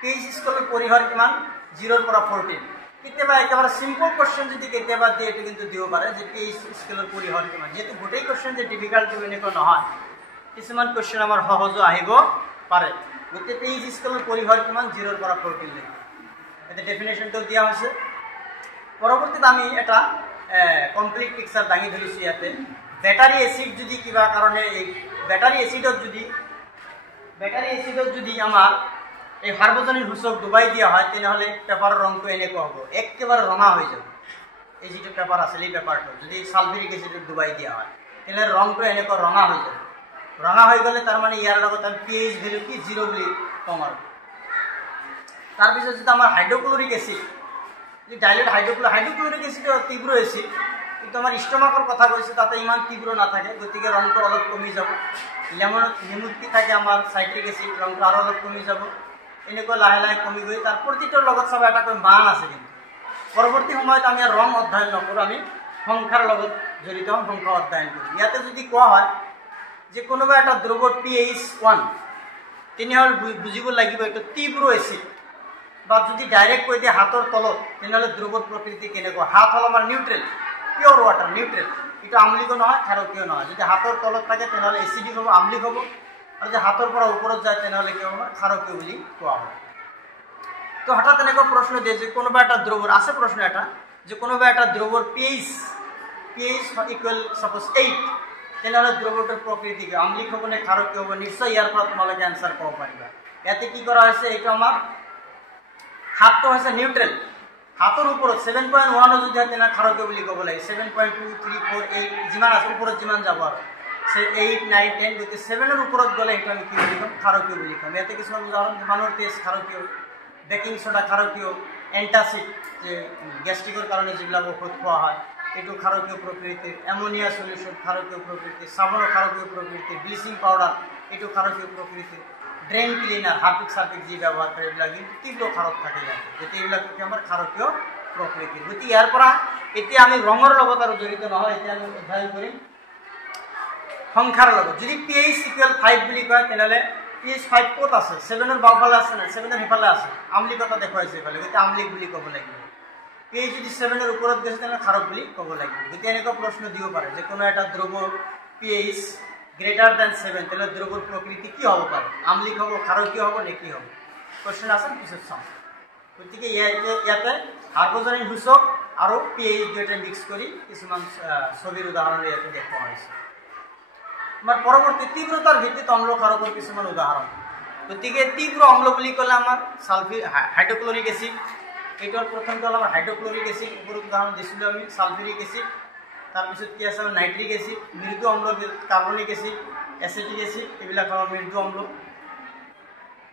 PH স্কেলৰ পৰিসৰ কিমান, 0 পৰা 14। কেতিয়াবা একেবাৰে চিম্পল কুৱেশ্যন যদি কেতিয়াবা দিয়ে এইটো কিন্তু দিব পাৰে যে PH স্কেলৰ পৰিসৰ কিমান। যিহেতু গোটেই কুৱেশ্যন যে ডিফিকাল্ট এনেকুৱা নহয়, কিছুমান কুৱেশ্যন আমাৰ সহজো আহিব পাৰে। গতিকে PH স্কেলৰ পৰিসৰ কিমান, 0 পৰা 14 লৈকে। এতিয়া ডেফিনেশ্যনটো দিয়া হৈছে। পৰৱৰ্তীত আমি এটা কমপ্লিট পিকচাৰ দাঙি ধৰিছোঁ ইয়াতে। বেটাৰী এচিড যদি কিবা কাৰণে এই বেটাৰী এচিডত যদি আমাৰ এই সাৰ্বজনীন সূচক ডুবাই দিয়া হয়, তেনেহ'লে পেপাৰৰ ৰংটো এনেকুৱা হ'ব, একেবাৰে ৰঙা হৈ যাব। এই যিটো পেপাৰ আছিল এই পেপাৰটো যদি ছালফিউৰিক এচিডত ডুবাই দিয়া হয়, তেনেহ'লে ৰংটো এনেকুৱা ৰঙা হৈ যাব। ৰঙা হৈ গ'লে তাৰমানে ইয়াৰ লগত আমি PH ভেলু কি 0 বুলি কম। আৰু তাৰপিছত যদি আমাৰ হাইড্ৰক্লৰিক এচিড, যদি ডাইলেট হাইড্ৰক্লৰিক এচিড তীব্ৰ এচিড, কিন্তু আমাৰ ষ্টমাকৰ কথা কৈছে, তাতে ইমান তীব্ৰ নাথাকে, গতিকে ৰংটো অলপ কমি যাব। নেমুত কি থাকে আমাৰ চাইট্ৰিক এচিড, ৰংটো আৰু অলপ কমি যাব। এনেকুৱা লাহে লাহে কমি গৈ তাৰ প্ৰতিটোৰ লগত চব এটাকৈ মান আছে। কিন্তু পৰৱৰ্তী সময়ত আমি ৰং অধ্যয়ন নকৰোঁ, আমি সংখ্যাৰ লগত জড়িত সংখ্যা অধ্যয়ন কৰোঁ। ইয়াতে যদি কোৱা হয় যে কোনোবা এটা দ্ৰৱত PH 1, তেনেহ'লে বুজিব লাগিব এইটো তীব্ৰ এচিড। বা যদি ডাইৰেক্ট কৈ দিয়ে হাতৰ তলত, তেনেহ'লে দ্ৰৱৰ প্ৰকৃতি কেনেকুৱা। হাত হ'ল আমাৰ নিউট্ৰেল, পিয়ৰ ৱাটাৰ, নিউট্ৰেল, এইটো আমলিকো নহয় ক্ষাৰকীয় নহয়। যদি হাতৰ তলত থাকে তেনেহ'লে এচিডিক হ'ব, আমলিক হ'ব। আৰু যদি হাতৰ পৰা ওপৰত যায় তেনেহ'লে কি হ'ব, ক্ষাৰকীয় বুলি কোৱা হয়। তো হঠাৎ এনেকুৱা প্ৰশ্ন দিয়ে যে কোনোবা এটা দ্ৰৱৰ আছে, প্ৰশ্ন এটা যে কোনোবা এটা দ্ৰৱৰ PH ইকুৱেল ছাপ'জ 8, তেনেহ'লে দ্ৰৱটোৰ প্ৰকৃতি কি, আমলিক হ'ব নে ক্ষাৰকীয় হ'ব। নিশ্চয় ইয়াৰ পৰা তোমালোকে এনচাৰ ক'ব পাৰিবা। ইয়াতে কি কৰা হৈছে, এইটো আমাৰ হাতটো হৈছে নিউট্ৰেল, হাতৰ ওপৰত 7.1 যদি হয় তেনেহ'লে ক্ষাৰকীয় বুলি ক'ব লাগে। 7.2, 3, 4, 8 যিমান আছে ওপৰত যিমান যাব আৰু 8, 9, 10, গতিকে 7ৰ ওপৰত গ'লে সেইটো আমি কি বুলি ক'ম, ক্ষাৰকীয় বুলি ক'ম। ইয়াতে কিছুমান উদাহৰণ, মানুহৰ তেজ ক্ষাৰকীয়, বেকিং ছ'ডা ক্ষাৰকীয়, এণ্টাচিড যে গেষ্ট্ৰিকৰ কাৰণে যিবিলাক ঔষধ খোৱা হয় এইটো ক্ষাৰকীয় প্ৰকৃতিৰ, এমনিয়া চলিউশ্যন ক্ষাৰকীয় প্ৰকৃতিৰ, চাবোনৰ ক্ষাৰকীয় প্ৰকৃতিৰ, ব্লিচিং পাউডাৰ এইটো ক্ষাৰকীয় প্ৰকৃতিৰ, ড্ৰেইন ক্লিনাৰ হাৰ্পিক চাৰ্পিক যি ব্যৱহাৰ কৰে এইবিলাক কিন্তু তীব্ৰ ক্ষাৰক থাকে ইয়াতে, গতিকে এইবিলাক আমাৰ ক্ষাৰকীয় প্ৰকৃতিৰ। গতিকে ইয়াৰ পৰা এতিয়া আমি ৰঙৰ লগত আৰু জড়িত নহয়, এতিয়া আমি অধ্যয়ন কৰিম সংখ্যাৰ লগত। যদি PH ইকুৱেল 5 বুলি কয় তেনেহ'লে PH 5 ক'ত আছে, 7ৰ বাওঁফালে আছে নে, 7ৰ সিফালে আছে, আমলিকতা দেখুৱাইছে এইফালে, গতিকে আমলিক বুলি ক'ব লাগিব। PH যদি 7ৰ ওপৰত গৈছে তেনেহ'লে ক্ষাৰক বুলি ক'ব লাগিব। গতিকে এনেকুৱা প্ৰশ্ন দিব পাৰে যে কোনো এটা দ্ৰৱ PH greater than 7, তেনেহ'লে দ্ৰৱৰ প্ৰকৃতি কি হ'ব পাৰে, আমলিক হ'ব, ক্ষাৰকীয় হ'ব নে কি হ'ব। কুৱেশ্যন আছে, পিছত চাম। গতিকে ইয়াতে সাৰ্বজনীন সূচক আৰু PH দুয়োটা মিক্স কৰি কিছুমান ছবিৰ উদাহৰণ ইয়াতে দেখুওৱা হৈছে। আমাৰ পৰৱৰ্তী তীব্ৰতাৰ ভিত্তিত অম্ল ক্ষাৰকৰ কিছুমান উদাহৰণ। গতিকে তীব্ৰ অম্ল বুলি ক'লে আমাৰ হাইড্ৰক্লৰিক এচিড, এইটোৰ প্ৰথমটো হ'ল আমাৰ হাইড্ৰক্লৰিক এচিড, ওপৰত উদাহৰণ দিছিলোঁ আমি ছালফিউৰিক এচিড। তাৰপিছত কি আছে, নাইট্ৰিক এচিড, মৃদু অম্ল কাৰ্বনিক এচিড, এচিটিক এচিড, এইবিলাক আমাৰ মৃদু অম্ল।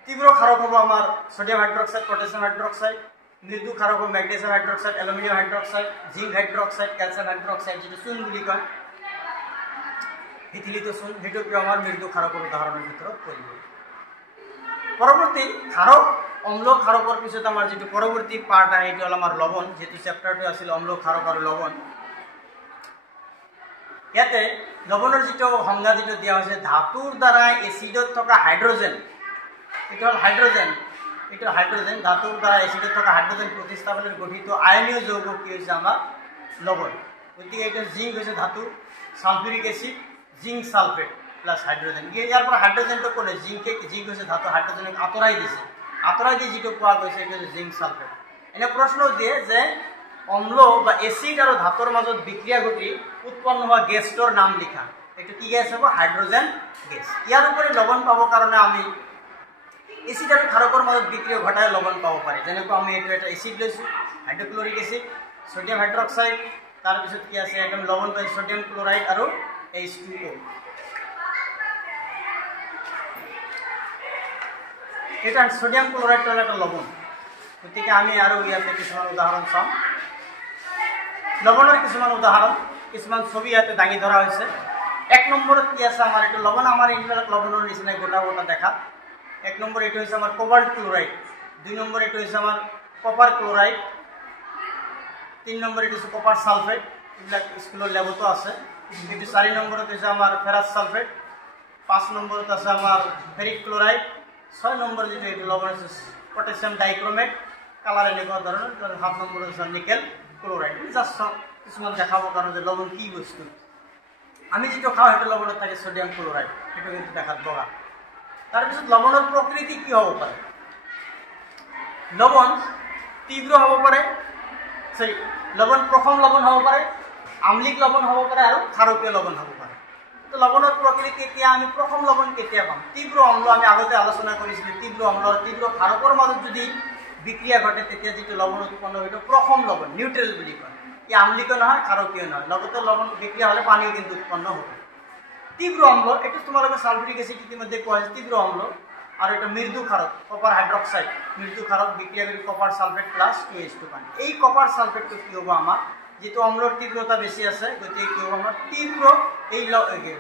তীব্ৰ ক্ষাৰক হ'ব আমাৰ ছডিয়াম হাইড্ৰক্সাইড, পটাছিয়াম হাইড্ৰক্সাইড। মৃদু ক্ষাৰক হ'ব magnesium hydroxide, aluminium hydroxide, zinc hydroxide, calcium hydroxide, যিটো চূণ বুলি কয়, শিথিলিত চূণ, সেইটো আমাৰ মৃদু ক্ষাৰকৰ উদাহৰণৰ ভিতৰত পৰিব। পৰবৰ্তী ক্ষাৰক অম্ল ক্ষাৰকৰ পিছত আমাৰ যেটো পৰৱৰ্তী পাৰ্ট আহে এইটো হল আমাৰ লৱণ, যেটো চেপ্টাৰটো আছিল অম্ল ক্ষাৰক আৰু লৱণ। ইয়াতে লৱণৰ যেটো সংজ্ঞা যেটো দিয়া হৈছে ধাতুৰ দ্বাৰা এচিডত থকা হাইড্ৰোজেন, এইটো হল হাইড্ৰোজেন, এইটো হাইড্ৰোজেন, ধাতুৰ দ্বাৰা এচিডত থকা হাইড্ৰোজেন প্ৰতিস্থাপনেৰে গঠিত আয়নীয় যৌগ কি হৈছে আমাৰ লৱণ। গতিকে এইটো জিংক হৈছে ধাতু, sulphuric acid, zinc sulphate plus hydrogen. ইয়াৰ পৰা হাইড্ৰোজেনটো কোনে জিংকে, জিংক হৈছে ধাতু, হাইড্ৰোজেনক আঁতৰাই দিছে, আঁতৰাই দি যেটো পোৱা গৈছে এইটো জিংক সালফেট। এনে প্ৰশ্ন দিয়ে যে অম্ল বা এসিড আৰু ধাতুৰ মাজত বিক্ৰিয়া ঘটি উৎপন্ন হোৱা গেছটোৰ নাম লিখা। এইটো কি গেছ হ'ব? Hydrogen gas. ইয়াৰ উপৰি লৱণ পাবৰ কাৰণে আমি এসিড আৰু ক্ষাৰকৰ মাজত বিক্ৰিয়া ঘটাই লৱণ পাব পাৰি। যেনেকৈ আমি এইটো এটা এসিড লৈছোঁ, হাইড্ৰক্লৰিক এসিড, সোডিয়াম হাইড্ৰক্সাইড, তাৰপিছত কি আছে একদম লৱণ পাই সোডিয়াম ক্লোৰাইড আৰু H2O। এটা সোডিয়াম ক্লোৰাইডটো হ'ল এটা লৱণ। গতিকে আমি আৰু ইয়াতে কিছুমান উদাহৰণ চাম। লৱণৰ কিছুমান উদাহৰণ, কিছুমান ছবি ইয়াতে দাঙি ধৰা হৈছে। 1 নম্বৰত কি আছে আমাৰ এইটো লৱণ, আমাৰ এইবিলাক লৱণৰ নিচিনাই গোটা গোটা দেখা। 1 নম্বৰ এইটো হৈছে আমাৰ কোবাল্ট ক্লোৰাইড, 2 নম্বৰ এইটো হৈছে আমাৰ কপাৰ ক্লোৰাইড, 3 নম্বৰ এইটো হৈছে কপাৰ সালফেট, এইবিলাক স্কুলৰ লেবতো আছে। এইটো 4 নম্বৰত হৈছে আমাৰ ফেৰাছ সালফেট, 5 নম্বৰত আছে আমাৰ ফেৰিক ক্লোৰাইড, 6 নম্বৰ যেটো এইটো লৱণ আছে পটাছিয়াম ডাইক্ৰোমেট, কালাৰ এনেকুৱা ধৰণৰ, 7 নম্বৰত আছে নিকেল ক্লোৰাইড। জাষ্ট কিছুমান দেখাবৰ কাৰণে যে লৱণ কি বস্তু। আমি যেটো খাওঁ সেইটো লৱণত থাকে সোডিয়াম ক্লোৰাইড, সেইটো কিন্তু দেখাত বগা। তাৰপিছত লৱণৰ প্ৰকৃতি কি হ'ব পাৰে? লৱণ তীব্ৰ হ'ব পাৰে, লৱণ প্ৰথম লৱণ হ'ব পাৰে, আম্লিক লৱণ হ'ব পাৰে আৰু ক্ষাৰকীয় লৱণ হ'ব পাৰে। তো লৱণৰ প্ৰকৃতি এতিয়া আমি প্ৰথম লৱণ কেতিয়া পাম? তীব্ৰ অম্ল আমি আগতে আলোচনা কৰিছিলোঁ, তীব্ৰ অম্ল আৰু তীব্ৰ ক্ষাৰকৰ মাজত যদি বিক্ৰিয়া ঘটে তেতিয়া যিটো লৱণ উৎপন্ন হয় প্ৰথম লৱণ, নিউট্ৰেল বুলি কয়। ই আম্লিকো নহয় ক্ষাৰকীয় নহয়, লগতে লৱণ বিক্রিয়া হলে পানীও কিন্তু উৎপন্ন হবে। তীব্র অম্ল, এটা তোমালোকে সালফিউরিক এসিড ইতিমধ্যে কোয়া হয়েছে তীব্র অম্ল, আর এটা মৃদু ক্ষারক কপার হাইড্রক্সাইড, মৃদু ক্ষারক বিক্রিয়া করে কপার সালফেট প্লাস 2H2 পানি। এই কপার সালফেটটো কি হবো আমার, যেহেতু অম্লর তীব্রতা বেশি আছে গতিকে কি হবো আমার তীব্র এই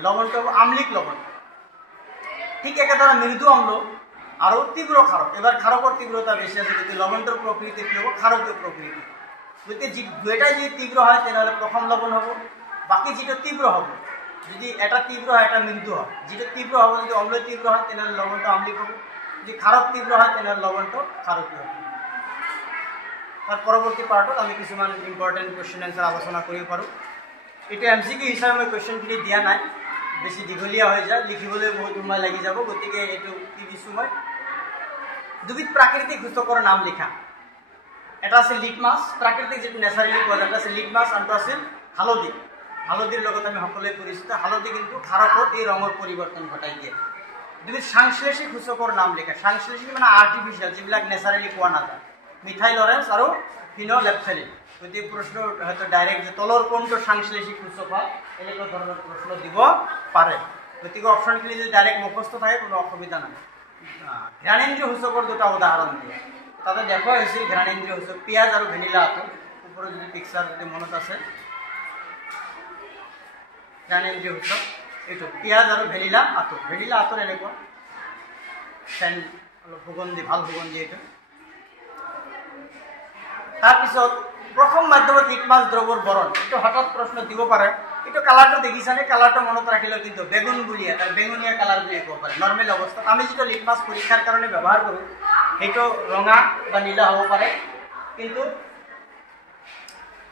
লবণটা হবো আম্লিক লবণ। ঠিক একেদরে মৃদু অম্ল আর তীব্র ক্ষারক, এবার ক্ষারকের তীব্রতা বেশি আছে গতিকে লবণটার প্রকৃতি কি হবো ক্ষারকীয় প্রকৃতি। গতিকে দুইটাই যদি তীব্র হয় তাহলে প্রথম লবণ হবো, বাকি যেটা তীব্র হবে যদি এটা তীব্র হয় এটা মৃদু হয়, যেটা তীব্র হবে যদি অম্ল তীব্র হয় তাহলে লবণটা আম্লিক হবে, যদি ক্ষারক তীব্র হয় তাহলে লবণটা ক্ষারকীয় হবে। তার পরবর্তী পার্টত আমি কিছুমান ইম্পর্টেন্ট কোয়েশ্চন এনসার আলোচনা কৰিব পাৰোঁ। এটা এমসিকিউ হিসাবে মই কোয়েশ্চনখিনি দিয়া নাই, বেছি দীঘলীয়া হৈ যায়, লিখিবলৈ বহুত সময় লাগি যাব, গতিকে এইটো কি দিছোঁ মই, দুবিধ প্ৰাকৃতিক সূচকৰ নাম লিখা। এটা আছে লিটমাছ, প্ৰাকৃতিক যেটো ন্যাচাৰেলি পোৱা যায়, এটা আছে লিটমাছ, আনটো আছিল হালধি। হালধিৰ লগত আমি সকলোৱে পৰিচিত, হালধি কিন্তু ক্ষাৰকত এই ৰঙৰ পৰিৱৰ্তন ঘটাই দিয়ে। দুবিধ সাংশ্লেষিক সূচকৰ নাম লিখা, সাংশ্লেষিক মানে আৰ্টিফিচিয়েল, যিবিলাক ন্যাচাৰেলি পোৱা নাযায়, মিথাইল অৰেঞ্জ আৰু ফিনলেপথেলিন। গতিকে প্ৰশ্ন হয়তো ডাইৰেক্ট যে তলৰ কোনটো সাংশ্লেষিক সূচক হয় এনেকুৱা ধৰণৰ প্ৰশ্ন দিব পাৰে। গতিকে অপশ্যনখিনি যদি ডাইৰেক্ট মুখস্থ থাকে কোনো অসুবিধা নাই। ঘ্ৰাণেন্দ্ৰীয় সূচকৰ দুটা উদাহৰণ দিয়ে, তাতে দেখুওৱা হৈছিল ঘ্ৰাণেন্দ্ৰীয় সূচক পিঁয়াজ আৰু ভেনিলা আটো, ওপৰত যদি পিকচাৰ যদি মনত আছে ঘ্ৰাণেন্দ্ৰীয় সূচক এইটো পিঁয়াজ আৰু ভেনিলা আটো। ভেনিলা আটোৰ এনেকুৱা চেণ্ট অলপ সুগন্ধি, ভাল সুগন্ধি এইটো। তাৰপিছত প্ৰথম মাধ্যমত লিটমাছ দ্ৰৱৰ বৰণ, এইটো হঠাৎ প্ৰশ্ন দিব পাৰে। এইটো কালাৰটো দেখিছানে, কালাৰটো মনত ৰাখিলেও কিন্তু বেগুন বুলি এটা বেগুনীয়া কালাৰ বুলি ক'ব পাৰে। নৰ্মেল অৱস্থাত আমি যিটো লিটমাছ পৰীক্ষাৰ কাৰণে ব্যৱহাৰ কৰোঁ সেইটো ৰঙা বা নীলা হ'ব পাৰে, কিন্তু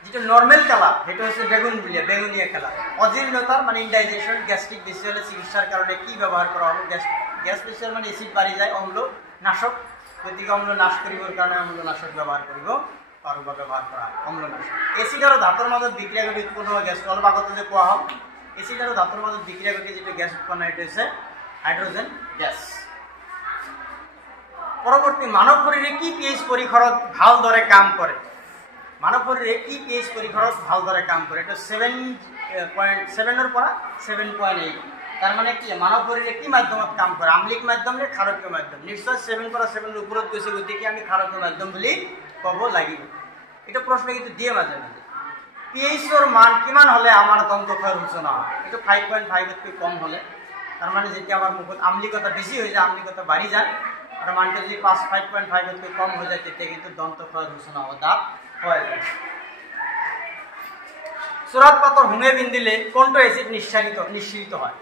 যেটো নর্মাল কালার সেটা হচ্ছে বেগুন বুলিয়া, বেগুনিয়া কালার। অজীর্ণতার মানে ইনডাইজেশন, গ্যাস্ট্রিক বেশি হলে চিকিৎসার কারণে কি ব্যবহার করা হবে, গ্যাস বেশি হলে মানে এসিড বাড়ি যায়, অম্ল নাশক, গতিকে অম্ল নাশ করিবার কারণে অম্ল নাশক ব্যবহার করিব পারো বা ব্যবহার করা অম্ল নাশক। এসিড আর ধাতুর মাজত বিক্রিয়া ঘটি উৎপন্ন হয় গ্যাস, অলপ আগতে যে কোয়া হয় এসিড আর ধাতুর মাজত বিক্রিয়া ঘটি যেটা গ্যাস উৎপন্ন হয় এটা হচ্ছে হাইড্রোজেন গ্যাস। পরবর্তী মানব শরীরে কি পিএইচ পৰিসৰত ভালদৰে কাম কৰে, মানৱ শৰীৰে কি পিএইচ পৰীক্ষাত ভালদৰে কাম কৰে, এটা 7.7 পৰা 7.8। তাৰ মানে কি মানৱ শৰীৰে কি মাধ্যমত কাম কৰে, আম্লিক মাধ্যম নে ক্ষাৰকীয় মাধ্যম? নিশ্চয় 7 পৰা 7 ওপৰত গৈছে, গতিকে আমি ক্ষাৰকীয় মাধ্যম বুলি ক'ব লাগিব। এটা প্ৰশ্ন কিন্তু দিয়ে মাজে মাজে, পিএইচৰ মান কিমান হ'লে আমাৰ দন্তক্ষয়ৰ সূচনা হয়? এইটো 5.5তকৈ কম হ'লে, তাৰ মানে যেতিয়া আমাৰ মুখত আম্লিকতা বেছি হৈ যায়, আম্লিকতা বাঢ়ি যায়, আর মানটা যদি 5.5 এর থেকে কম হয়ে যায় তেতিয়া কিন্তু দন্ত ক্ষয় ঘোষণা ও দাঁত হয়ে যায়। সুরাত পাতর হুঙে বিন্দিলে কোনটো এসিড নিঃসৃত হয়?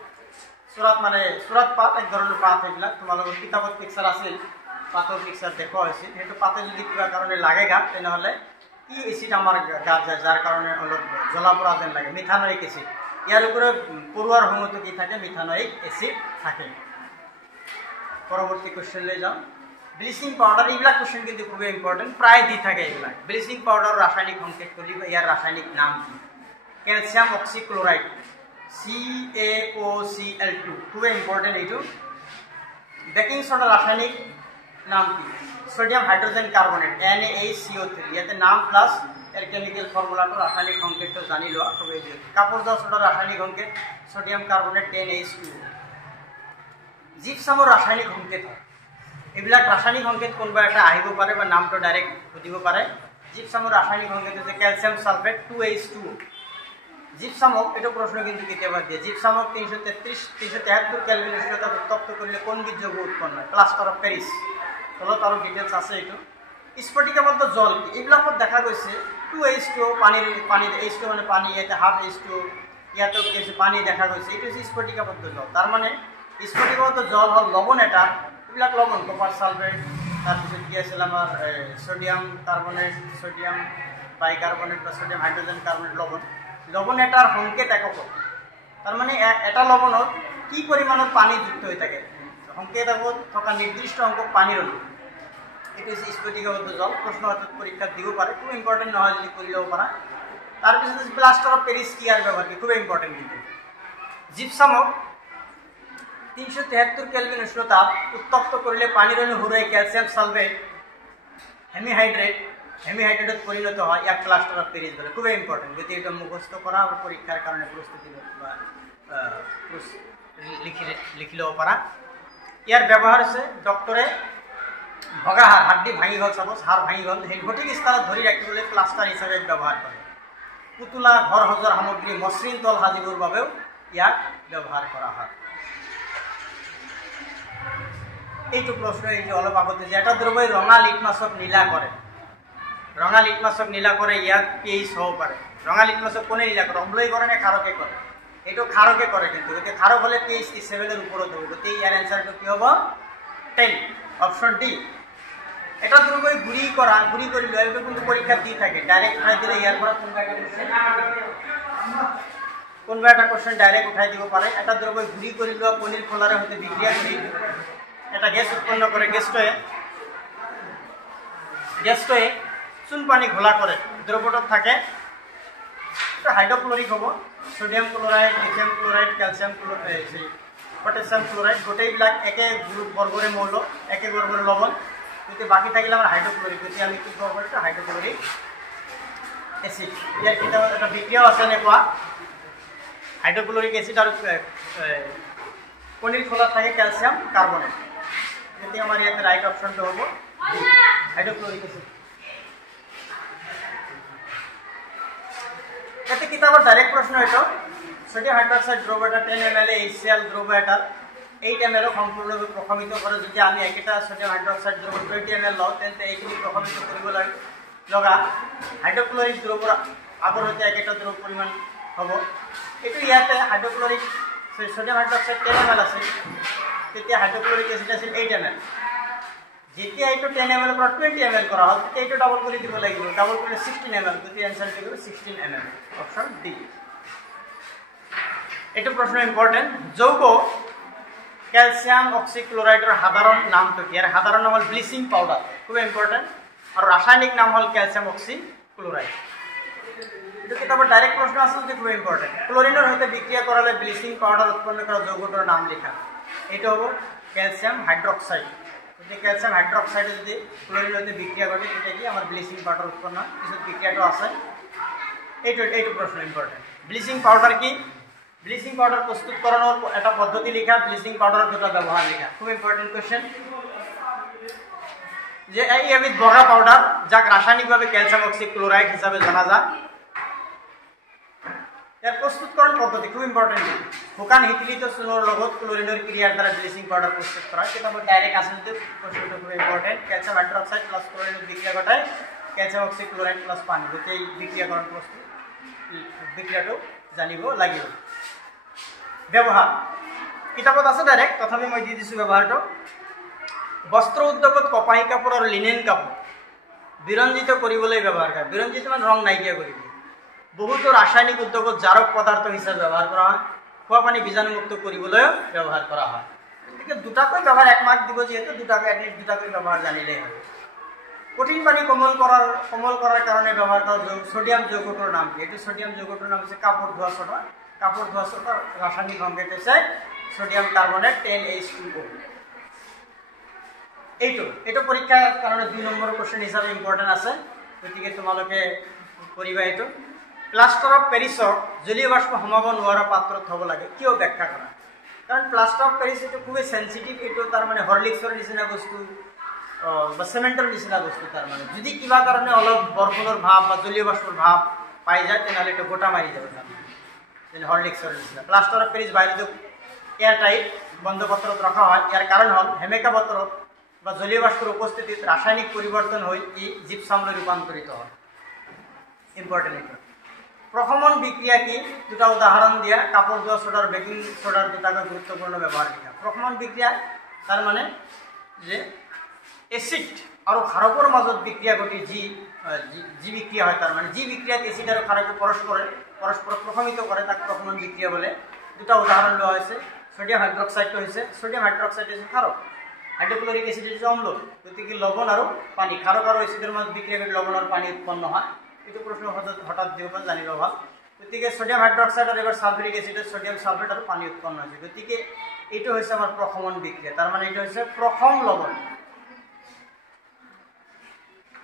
সুরাত মানে সুরাত পাত এক ধরনের পাত এইবিলাক তোমালোকৰ কিতাপত পিকচাৰ আছিল পাতৰ পিকচার দেখা হয়েছে সেইটো পাতে যদি কিবা কারণে লাগে গাত তেনেহলে কি এসিড আমার গাত যায় যার কারণে অলপ জ্বলা পোড়া যেন লাগে মিথানোয়িক এসিড ইয়ার উপরে পড়ুয়ার হুঙতো কি থাকে মিথানোয়িক এসিড থাকে। পরবর্তী কোশ্চেন লৈ যাও ব্লিচিং পাউডার এইবিলাক কোশ্চেন কিন্তু খুবই ইম্পর্টেন্ট প্রায় দি থাকে এইবিলাক ব্লিচিং পাউডার রাসায়নিক সংকেত করি ইয়ার রাসায়নিক নাম কি? ক্যালসিয়াম অক্সিক্লোরাইড CaOCl2 খুবই ইম্পর্টেন্ট এইটো। বেকিং সোডা রাসায়নিক নাম কি? সোডিয়াম হাইড্রোজেন কার্বনেট NaHCO3 ইয়াতে নাম প্লাস এর কেমিক্যাল ফর্মুলাটো রাসায়নিক সংকেতটো জানি লওয়া খুবই জরুরি। কাপড় ধোয়া সোডার রাসায়নিক সংকেত সোডিয়াম কার্বনেট 10H2। জিপসামৰ ৰাসায়নিক সংকেত হয় এইবিলাক ৰাসায়নিক সংকেত কোনবা এটা আহিব পাৰে বা নামটো ডাইৰেক্ট সুধিব পাৰে। জিপসামৰ ৰাসায়নিক সংকেত হৈছে ক্যালসিয়াম সালফেট 2H2। জিপসামক এটা প্রশ্ন কিন্তু কেতিয়াবা দিয়ে জিপসামক 373 কেলভিন উষ্ণতাত উত্তপ্ত করলে কোন বীর্যক উৎপন্ন হয়? Plaster of Paris. তলত আরো ডিটেলস আছে এইটো। স্ফটিকাবদ্ধ জল কি? এইবিলাকত দেখা গৈছে 2H2 পানির H2 মানে পানি ইয়াতে হাফ H2 ইয়াতে কিছু পানি দেখা গৈছে এইটো হচ্ছে স্ফটিকাবদ্ধ জল। তার মানে স্ফটিকাবদ্ধ জল হল লবণ এটা এইবিলাক লবণ কপার সালফেট তারপিছত কি আছিল আমার সোডিয়াম কার্বনেট সোডিয়াম বাইকার্বনেট বা সোডিয়াম হাইড্রোজেন কার্বনেট লবণ লবণ এটার সংকেত একক তার মানে এটা লবণত কি পৰিমাণৰ পানী যুক্ত হৈ থাকে সংকেত একক থকা নিৰ্দিষ্ট সংখ্যক পানীৰ অনু এটো হচ্ছে স্ফটিকাবদ্ধ জল। প্ৰশ্ন হয়তো পৰীক্ষা দিব পাৰে খুব ইম্পৰ্টেন্ট নহয় যদি কৰি লব পারা। তারপিছত প্লাস্টার অফ প্যারিস কি আর ব্যবহার কি খুব ইম্পর্টেন্ট কিন্তু জিপসামক 373 কেলভিন উষ্ণতাত উত্তপ্ত করলে পানির অনু হুরাই ক্যালসিয়াম সালফেট হেমিহাইড্রেটত পরিণত হয় ইয়াক প্লাস্টার অফ প্যারিস বলে খুবই ইম্পর্টেন্ট যদি এটা মুখস্থ করা আর পরীক্ষার কারণে প্রস্তুতি লিখি লব পারা। ইয়ার ব্যবহার হচ্ছে ডক্টরে ভগা হাড্ডি ভাঙি গল সাপোজ হাড় ভাঙি গল সেই সঠিক স্থানত ধরি রাখিবলৈ প্লাস্টার হিসাবে ব্যবহার করে। পুতুলা ঘর সজোৱাৰ সামগ্ৰী মসৃণ তল সাজিবৰ বাবেও ইয়াক ব্যবহার করা হয়। এইটো প্রশ্ন এই যে অলপ আগতে যে এটা দ্রব্যই রঙা লিটমাসক নীলা করে রঙা লিটমাসক নীলা করে ইয়াত পিএইচ হব পারে। রঙা লিটমাসক কোনে নীলা করে অম্লই করে না ক্ষারকে করে? এইটো ক্ষারকে করে কিন্তু গতি ক্ষারক হলে পিএইচ 7 এর উপরে দেব গতি ইয়ার অ্যানসারটো কি হবে 10 অপশন ডি। এটা দ্রব্যই গুড়ি করে লয় এটা কিন্তু পরীক্ষা দিয়ে থাকে ডাইরেক্ট উঠাই দিলে ইয়ার পর কোনবা একটা কোশ্চেন ডাইরেক্ট উঠাই দিব পারে। এটা দ্রব্যই গুড়ি করে লওয়া পনির খোলারে হতে বিক্রিয়া করি এটা গ্যাস উৎপন্ন করে গ্যাসটোয়ে চুন পানি ঘোলা করে দ্রব্যটা থাকে হাইড্রোক্লোরিক হব sodium chloride lithium chloride calcium chloride potassium chloride গোটেইবিলাক একে বর্গরে মৌল একে বর্গরে লবণ যদি বাকি থাকিলে আমার হাইড্রোক্লোরিক যদি আমি কি করব এটা হাইড্রোক্লোরিক অ্যাসিড ইয়ার কিতাব একটা বিক্রিয়া আছে নেকুৱা হাইড্রোক্লোরিক অ্যাসিড আর পনির খোলা থাকে ক্যালসিয়াম কার্বনেট যদি আমার ইয়াতে রাইট অপশনটা হবো হাইড্রোক্লোরিক অ্যাসিড। এতে কিতাবর ডাইরেক্ট প্রশ্ন এটা সোডিয়াম হাইড্রক্সাইড দ্রব্য এটা 10 ml HCl দ্রব্য এটা 8 ml সম্পূর্ণভাবে প্রভাবিত করে। যদি আমি একটা সোডিয়াম হাইড্রক্সাইড দ্রব্য 20 ml লও তেন্তে এইখিনি প্রভাবিত কৰিব লগা হাইড্ৰোক্লোৰিক দ্ৰব্য আগৰ হতে একটা দ্রব্য পরিমাণ হব। এটো ইয়াতে হাইড্রোক্লোরিক সোডিয়াম হাইড্রক্সাইড 10 ml আছে তেতিয়া হাইড্রোক্লোরিক অ্যাসিড আছে 8 ml যেতিয়া এইটো 10 ml পৰা 20 ml কৰা হয় তেতিয়া এইটো ডাবল কৰি দিব লাগিব ডাবল কৰিলে 16 ml যদি आंसर কি হবে 16 ml অপশন ডি। এটা প্রশ্ন ইম্পর্টেন্ট যৌগ ক্যালসিয়াম অক্সিক্লোরাইডের সাধারণ নামটো কি? এর সাধারণ নাম হল ব্লিচিং পাউডার খুব ইম্পর্টেন্ট আর রাসায়নিক নাম হল ক্যালসিয়াম অক্সিক্লোরাইড। এটা কিতাবত ডাইরেক্ট প্রশ্ন আসলে যে খুব ইম্পর্টেন্ট ক্লোরিনের হতে বিক্রিয়া করালে ব্লিচিং পাউডার উৎপন্ন করা যৌগটার নাম লেখা এটা হবো ক্যালসিয়াম হাইড্রক্সাইড। যদি ক্যালসিয়াম হাইড্রক্সাইডে যদি ক্লোরিন হতে বিক্রিয়া ঘটে সেটা কি আমার ব্লিচিং পাউডার উৎপন্ন কিছু বিক্রিয়াটা আছে এইটো প্রশ্ন ইম্পর্টেন্ট। ব্লিচিং পাউডার কি? ব্লিচিং পাউডার প্রস্তুতকরণের একটা পদ্ধতি লেখা ব্লিচিং পাউডারের দুটো ব্যবহার লেখা খুব ইম্পর্টেন্ট কোশ্চেন যে এই এবিধ বগা পাউডার যাক রাসায়নিকভাবে ক্যালসিয়াম অক্সিক্লোরাইড হিসাবে জানা যায় ইয়াৰ প্ৰস্তুতকৰণ পদ্ধতি খুব ইম্পৰ্টেণ্ট। শুকান শীতলিত চূণৰ লগত ক্লৰিনৰ ক্ৰিয়াৰ দ্বাৰা ব্লিচিং পাউডাৰ প্ৰস্তুত কৰা। কিতাপত ডাইৰেক্ট আচলতে প্ৰস্তুত খুব ইম্পৰ্টেণ্ট। কেলছিয়াম হাইড্ৰক্সাইড প্লাছ ক্লৰিনৰ বিক্ৰিয়া ঘটায় কেলছিয়াম অক্সিক্লোৰাইড প্লাছ পানী, গোটেই বিক্ৰিয়াকৰণ প্ৰস্তুত বিক্ৰিয়াটো জানিব লাগিব। ব্যৱহাৰ কিতাপত আছে ডাইৰেক্ট, তথাপি মই দি দিছোঁ ব্যৱহাৰটো। বস্ত্ৰ উদ্যোগত কপাহী কাপোৰ আৰু লিনেন কাপোৰ বিৰঞ্জিত কৰিবলৈ ব্যৱহাৰ কৰে। বিৰঞ্জিত মানে ৰং নাইকিয়া কৰিব। বহুতো ৰাসায়নিক উদ্যোগত জাৰক পদাৰ্থ হিচাপে ব্যৱহাৰ কৰা হয়। খোৱা পানী বীজাণুমুক্ত কৰিবলৈও ব্যৱহাৰ কৰা হয়। গতিকে দুটাকৈ ব্যৱহাৰ, এক মাৰ্ক দিব যিহেতু দুটাকৈ এটলিষ্ট দুটাকৈ ব্যৱহাৰ জানিলেই হয়। কঠিন পানী কোমল কৰাৰ কাৰণে ব্যৱহাৰ কৰা সোডিয়াম যৌগটোৰ নাম কি? এইটো সোডিয়াম যৌগটোৰ নাম হৈছে কাপোৰ ধোৱা ছটা। কাপোৰ ধোৱা ছটাৰ ৰাসায়নিক সংকেত হৈছে সোডিয়াম কাৰ্বনেট 10H2O। এইটো পৰীক্ষাৰ কাৰণে 2 নম্বৰৰ কোৱেশ্চন হিচাপে ইম্পৰ্টেণ্ট আছে, গতিকে তোমালোকে কৰিবা। এইটো প্লাষ্টাৰ অফ পেৰিছক জলীয় বাষ্প সোমাব নোৱাৰা পাত্ৰত থ'ব লাগে, কিয় ব্যাখ্যা কৰা? কাৰণ প্লাষ্টাৰ অফ পেৰিছ এইটো খুবেই চেঞ্চিটিভ। এইটো তাৰমানে হৰলিক্সৰ নিচিনা বস্তু বা চিমেণ্টৰ নিচিনা বস্তু। তাৰমানে যদি কিবা কাৰণে অলপ বৰষুণৰ ভাৱ বা জলীয় বাষ্পৰ ভাৱ পাই যায় তেনেহ'লে এইটো গোটা মাৰি যাব। যেনে হৰলিক্সৰ নিচিনা। প্লাষ্টাৰ অফ পেৰিছ বাহিৰটো এয়াৰ টাইট বন্ধ পাত্ৰত ৰখা হয়। ইয়াৰ কাৰণ হ'ল হেমেকা বতৰত বা জলীয় বাষ্পৰ উপস্থিতিত ৰাসায়নিক পৰিৱৰ্তন হৈ ই জিপছামলৈ ৰূপান্তৰিত হয়। ইম্পৰ্টেণ্ট এইটো। প্ৰশমন বিক্ৰিয়া কি? দুটা উদাহৰণ দিয়া। কাপোৰ ধোৱা ছ'ডাৰ বেকিং ছ'ডাৰ দুটাকৈ গুৰুত্বপূৰ্ণ ব্যৱহাৰ দিয়া। প্ৰশমন বিক্ৰিয়া তাৰমানে যে এচিড আৰু ক্ষাৰকৰ মাজত বিক্ৰিয়া ঘটি যি বিক্ৰিয়া হয়, তাৰমানে যি বিক্ৰিয়াত এচিড আৰু ক্ষাৰকে পৰস্পৰক প্ৰশমিত কৰে তাক প্ৰশমন বিক্ৰিয়া বোলে। দুটা উদাহৰণ লোৱা হৈছে। সোডিয়াম হাইড্ৰক্সাইডটো হৈছে ক্ষাৰক, হাইড্ৰক্লৰিক এচিড হৈছে অম্ল। গতিকে লৱণ আৰু পানী, ক্ষাৰক আৰু এচিডৰ মাজত বিক্ৰিয়া কৰি লৱণ আৰু পানী উৎপন্ন হয়। এইটো প্ৰশ্ন হঠাৎ দিব পাৰে, জানিব ভাল। গতিকে সোডিয়াম হাইড্ৰক্সাইড আৰু এবাৰ সালফিউৰিক এচিডত সোডিয়াম সালফেট আৰু পানী উৎপন্ন হৈছে। গতিকে এইটো হৈছে আমাৰ প্ৰশমন বিক্ৰিয়া, তাৰমানে এইটো হৈছে প্ৰশম লৱণ।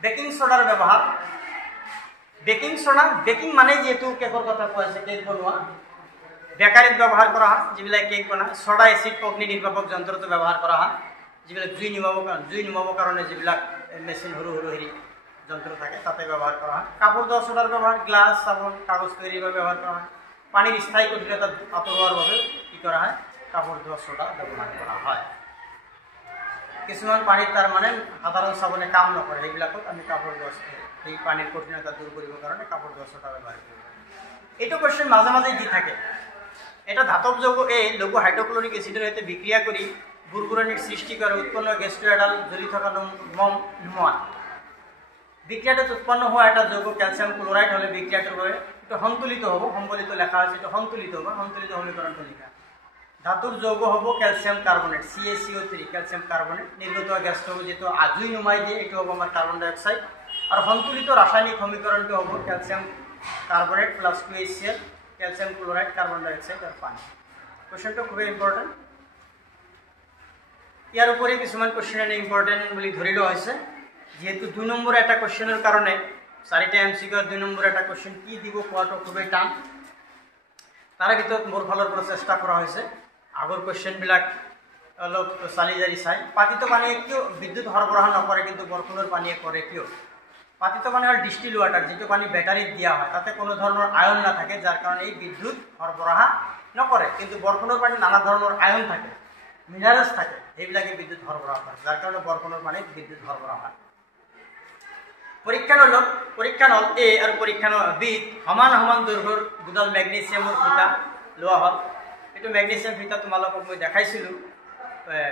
বেকিং সোডাৰ ব্যৱহাৰ। বেকিং সোডা, বেকিং মানে যিহেতু কেকৰ কথা কোৱা হৈছে, কেক বনোৱা, বেকাৰীত ব্যৱহাৰ কৰা হয় যিবিলাক কেক বনায়। সোডা এচিড অগ্নি নিৰ্বাপক যন্ত্ৰটো ব্যৱহাৰ কৰা হয়, যিবিলাক জুই নুমাবৰ কাৰণে যিবিলাক মেচিন সৰু হেৰি যন্ত্ৰ থাকে তাতে ব্যৱহাৰ কৰা হয়। কাপোৰ ধোৱা সোডাৰ ব্যৱহাৰ গ্লাছ, চাবোন, কাগজ তৈৰিৰ বাবে ব্যৱহাৰ কৰা হয়। পানীৰ স্থায়ী কঠিনতা আঁতৰোৱাৰ বাবে কি কৰা হয়? কাপোৰ ধোৱা সোডা ব্যৱহাৰ কৰা হয়। কিছুমান পানীত তাৰমানে সাধাৰণ চাবোনে কাম নকৰে, সেইবিলাকত আমি কাপোৰ ধোৱা সেই পানীৰ কঠিনতা দূৰ কৰিবৰ কাৰণে কাপোৰ ধোৱা সোডা ব্যৱহাৰ কৰিব। এইটো কোৱেশ্চন মাজে মাজে দি থাকে। এটা ধাতব যৌগ এই লঘু হাইড্ৰক্লৰিক এচিডৰ সৈতে বিক্ৰিয়া কৰি বুৰবুৰণিৰ সৃষ্টি কৰে, উৎপন্ন গেছটো এডাল জ্বলি থকা মম নুমুৱায়। বিক্ৰিয়াটোত উৎপন্ন হোৱা এটা যৌগ ক্যালসিয়াম ক্লোৰাইড হলে বিক্ৰিয়াটোৰ বাবে এইটো সন্তুলিত হ'ব। সম্বলিত লেখা হৈছে, এইটো সন্তুলিত হ'ব। সন্তুলিত সমীকৰণটো লিখা। ধাতুৰ যৌগ হ'ব calcium carbonate, CaCO3 calcium carbonate. নিৰ্গত গেছটো হ'ব যিটো জুই নুমাই দিয়ে, এইটো হ'ব আমাৰ কাৰ্বন ডাই অক্সাইড। আৰু সন্তুলিত ৰাসায়নিক সমীকৰণটো হ'ব calcium carbonate plus 2HCl, calcium chloride, carbon dioxide আৰু পানী। কোৱেশ্চনটো খুবেই ইম্পৰ্টেণ্ট। ইয়াৰ উপৰি কিছুমান কোৱেশ্চন এনে ইম্পৰ্টেণ্ট বুলি ধৰি লোৱা হৈছে। যেহেতু 2 নম্বৰ এটা কোৱেশ্চনৰ কাৰণে 4টা MCQ 2 নম্বৰ এটা কোৱেশ্চন কি দিব কোৱাটো খুবেই টান। তাৰে ভিতৰত মোৰ ফালৰ পৰা চেষ্টা কৰা হৈছে আগৰ কোৱেশ্চনবিলাক অলপ চালি জাৰি চাই। পাতিত পানীয়ে কিয় বিদ্যুৎ সৰবৰাহ নকৰে কিন্তু বৰষুণৰ পানীয়ে কৰে কিয়? পাতিত পানী হ'ল ডিষ্টিল ৱাটাৰ, যিটো পানী বেটাৰীত দিয়া হয়, তাতে কোনো ধৰণৰ আয়ন নাথাকে, যাৰ কাৰণে এই বিদ্যুৎ সৰবৰাহ নকৰে। কিন্তু বৰষুণৰ পানীত নানা ধৰণৰ আয়ন থাকে, মিনাৰেলছ থাকে, সেইবিলাকে বিদ্যুৎ সৰবৰাহ কৰে, যাৰ কাৰণে বৰষুণৰ পানীত বিদ্যুৎ সৰবৰাহ হয়। পৰীক্ষা নল A আৰু পৰীক্ষা নল B সমান দৈৰ্ঘ্যৰ দুডাল মেগনেছিয়ামৰ ফিতা লোৱা হ'ল। এইটো মেগনেছিয়াম ফিতা তোমালোকক মই দেখাইছিলোঁ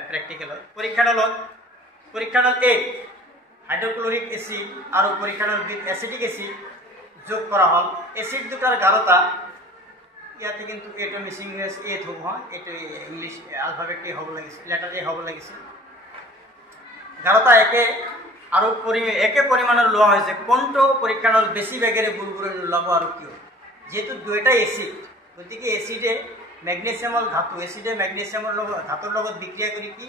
প্ৰেক্টিকেলত। পৰীক্ষা নল A হাইড্ৰক্লৰিক এচিড আৰু পৰীক্ষা নল B এচিটিক এচিড যোগ কৰা হ'ল। এচিড দুটাৰ গাঢ়তা ইয়াতে কিন্তু এইটো মিচিং হৈ আছে, 8 হ'ব। এইটো ইংলিছ আলফাবেট হ'ব লাগিছিল, লেটাৰ A হ'ব লাগিছিল। গাঢ়তা একে পৰিমাণৰ লোৱা হৈছে। কোনটো পৰীক্ষা নল বেছি বেগেৰে বুৰবুৰণি ওলাব আৰু কিয়? যেহেতু দুয়োটাই এচিড, গতিকে এচিডে মেগনেছিয়ামৰ এচিডে মেগনেছিয়ামৰ ধাতুৰ লগত বিক্ৰিয়া কৰি কি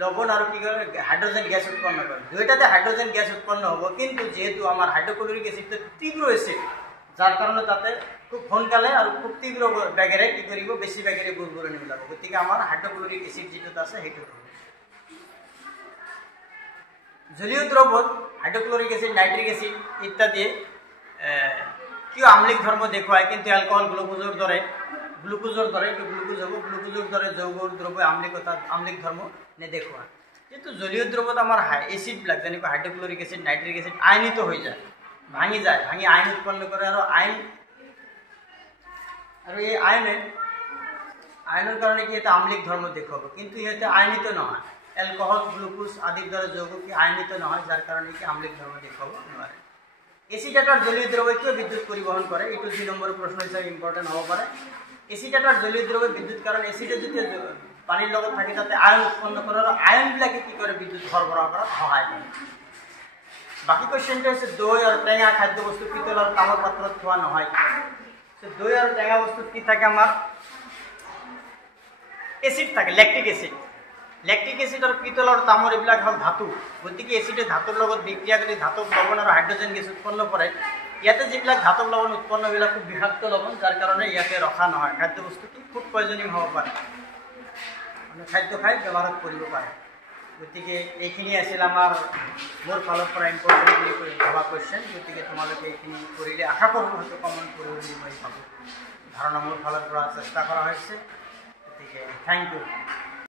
লৱণ আৰু কি কৰে হাইড্ৰজেন গেছ উৎপন্ন কৰে। দুয়োটাতে হাইড্ৰজেন গেছ উৎপন্ন হ'ব, কিন্তু যেহেতু আমাৰ হাইড্ৰক্লৰিক এচিডটো তীব্ৰ এচিড, যাৰ কাৰণে তাতে খুব সোনকালে আৰু খুব তীব্ৰ বেগেৰে কি কৰিব, বেছি বেগেৰে বুৰবুৰণি ওলাব। গতিকে আমাৰ হাইড্ৰক্লৰিক এচিড যিটো আছে সেইটো হ'ব। জলীয় দ্ৰৱত হাইড্ৰোক্লোৰিক এসিড, নাইট্ৰিক এসিড ইত্যাদি কিয় আমলিক ধৰ্ম দেখুৱায় কিন্তু এলকহল গ্লুকোজৰ দৰে এইটো গ্লুকোজ হ'ব, গ্লুকোজৰ দৰে যৌগ দ্ৰব্য আমলিক ধৰ্ম নেদেখুৱায়। কিন্তু জলীয় দ্ৰৱত আমাৰ এচিডবিলাক যেনেকৈ হাইড্ৰক্লৰিক এচিড, নাইট্ৰিক এচিড আয়নিত হৈ যায়, ভাঙি আয়ন উৎপন্ন কৰে, আৰু এই আয়নৰ কাৰণে কি এটা আমলিক ধৰ্ম দেখুৱাব, কিন্তু ইহঁতে আয়নিত নহয়। এলকহল গ্লুকোজ আদিৰ দৰে যৌগ কি আয়নিত নহয়, যাৰ কাৰণে কি আমলিক ধৰ্ম দেখুৱাব নোৱাৰে। এচিড এটাৰ জলীয় দ্ৰব্যই কিয় বিদ্যুৎ পৰিবহন কৰে, এইটো 2 নম্বৰ প্ৰশ্ন হিচাপে ইম্পৰ্টেণ্ট হ'ব পাৰে। এচিড এটাৰ জলীয় দ্ৰব্য বিদ্যুৎ, কাৰণ এচিডে যেতিয়া পানীৰ লগত থাকি তাতে আয়ন উৎপন্ন কৰে আৰু আয়নবিলাকে কি কৰে বিদ্যুৎ সৰবৰাহ কৰাত সহায় কৰে। বাকী কুৱেশ্যনটো হৈছে দৈ আৰু টেঙা খাদ্যবস্তু পিতল আৰু তামৰ পাত্ৰত থোৱা নহয়। দৈ আৰু টেঙা বস্তুত কি থাকে, আমাৰ এচিড থাকে, লেক্টিক এচিড আৰু পিতল আৰু তামৰ এইবিলাক হ'ল ধাতু। গতিকে এচিডে ধাতুৰ লগত বিক্ৰিয়া কৰি ধাতব লৱণ আৰু হাইড্ৰজেন গেছ উৎপন্ন কৰে। ইয়াতে যিবিলাক ধাতব লৱণ উৎপন্ন এইবিলাক খুব বিষাক্ত লৱণ, যাৰ কাৰণে ইয়াতে ৰখা নহয়। খাদ্যবস্তুটো ফুড পয়জনিং হ'ব পাৰে, মানে খাদ্য খাই বেমাৰত পৰিব পাৰে। গতিকে এইখিনি আছিল আমাৰ মোৰ ফালৰ পৰা ইম্পৰ্টেণ্ট বুলি ভবা কুৱেশ্যন। গতিকে তোমালোকে এইখিনি কৰিলে আশা কৰোঁ হয়তো কমন কৰিব বুলি মই ভাবোঁ। ধাৰণা মোৰ ফালৰ পৰা চেষ্টা কৰা হৈছে। গতিকে থেংক ইউ।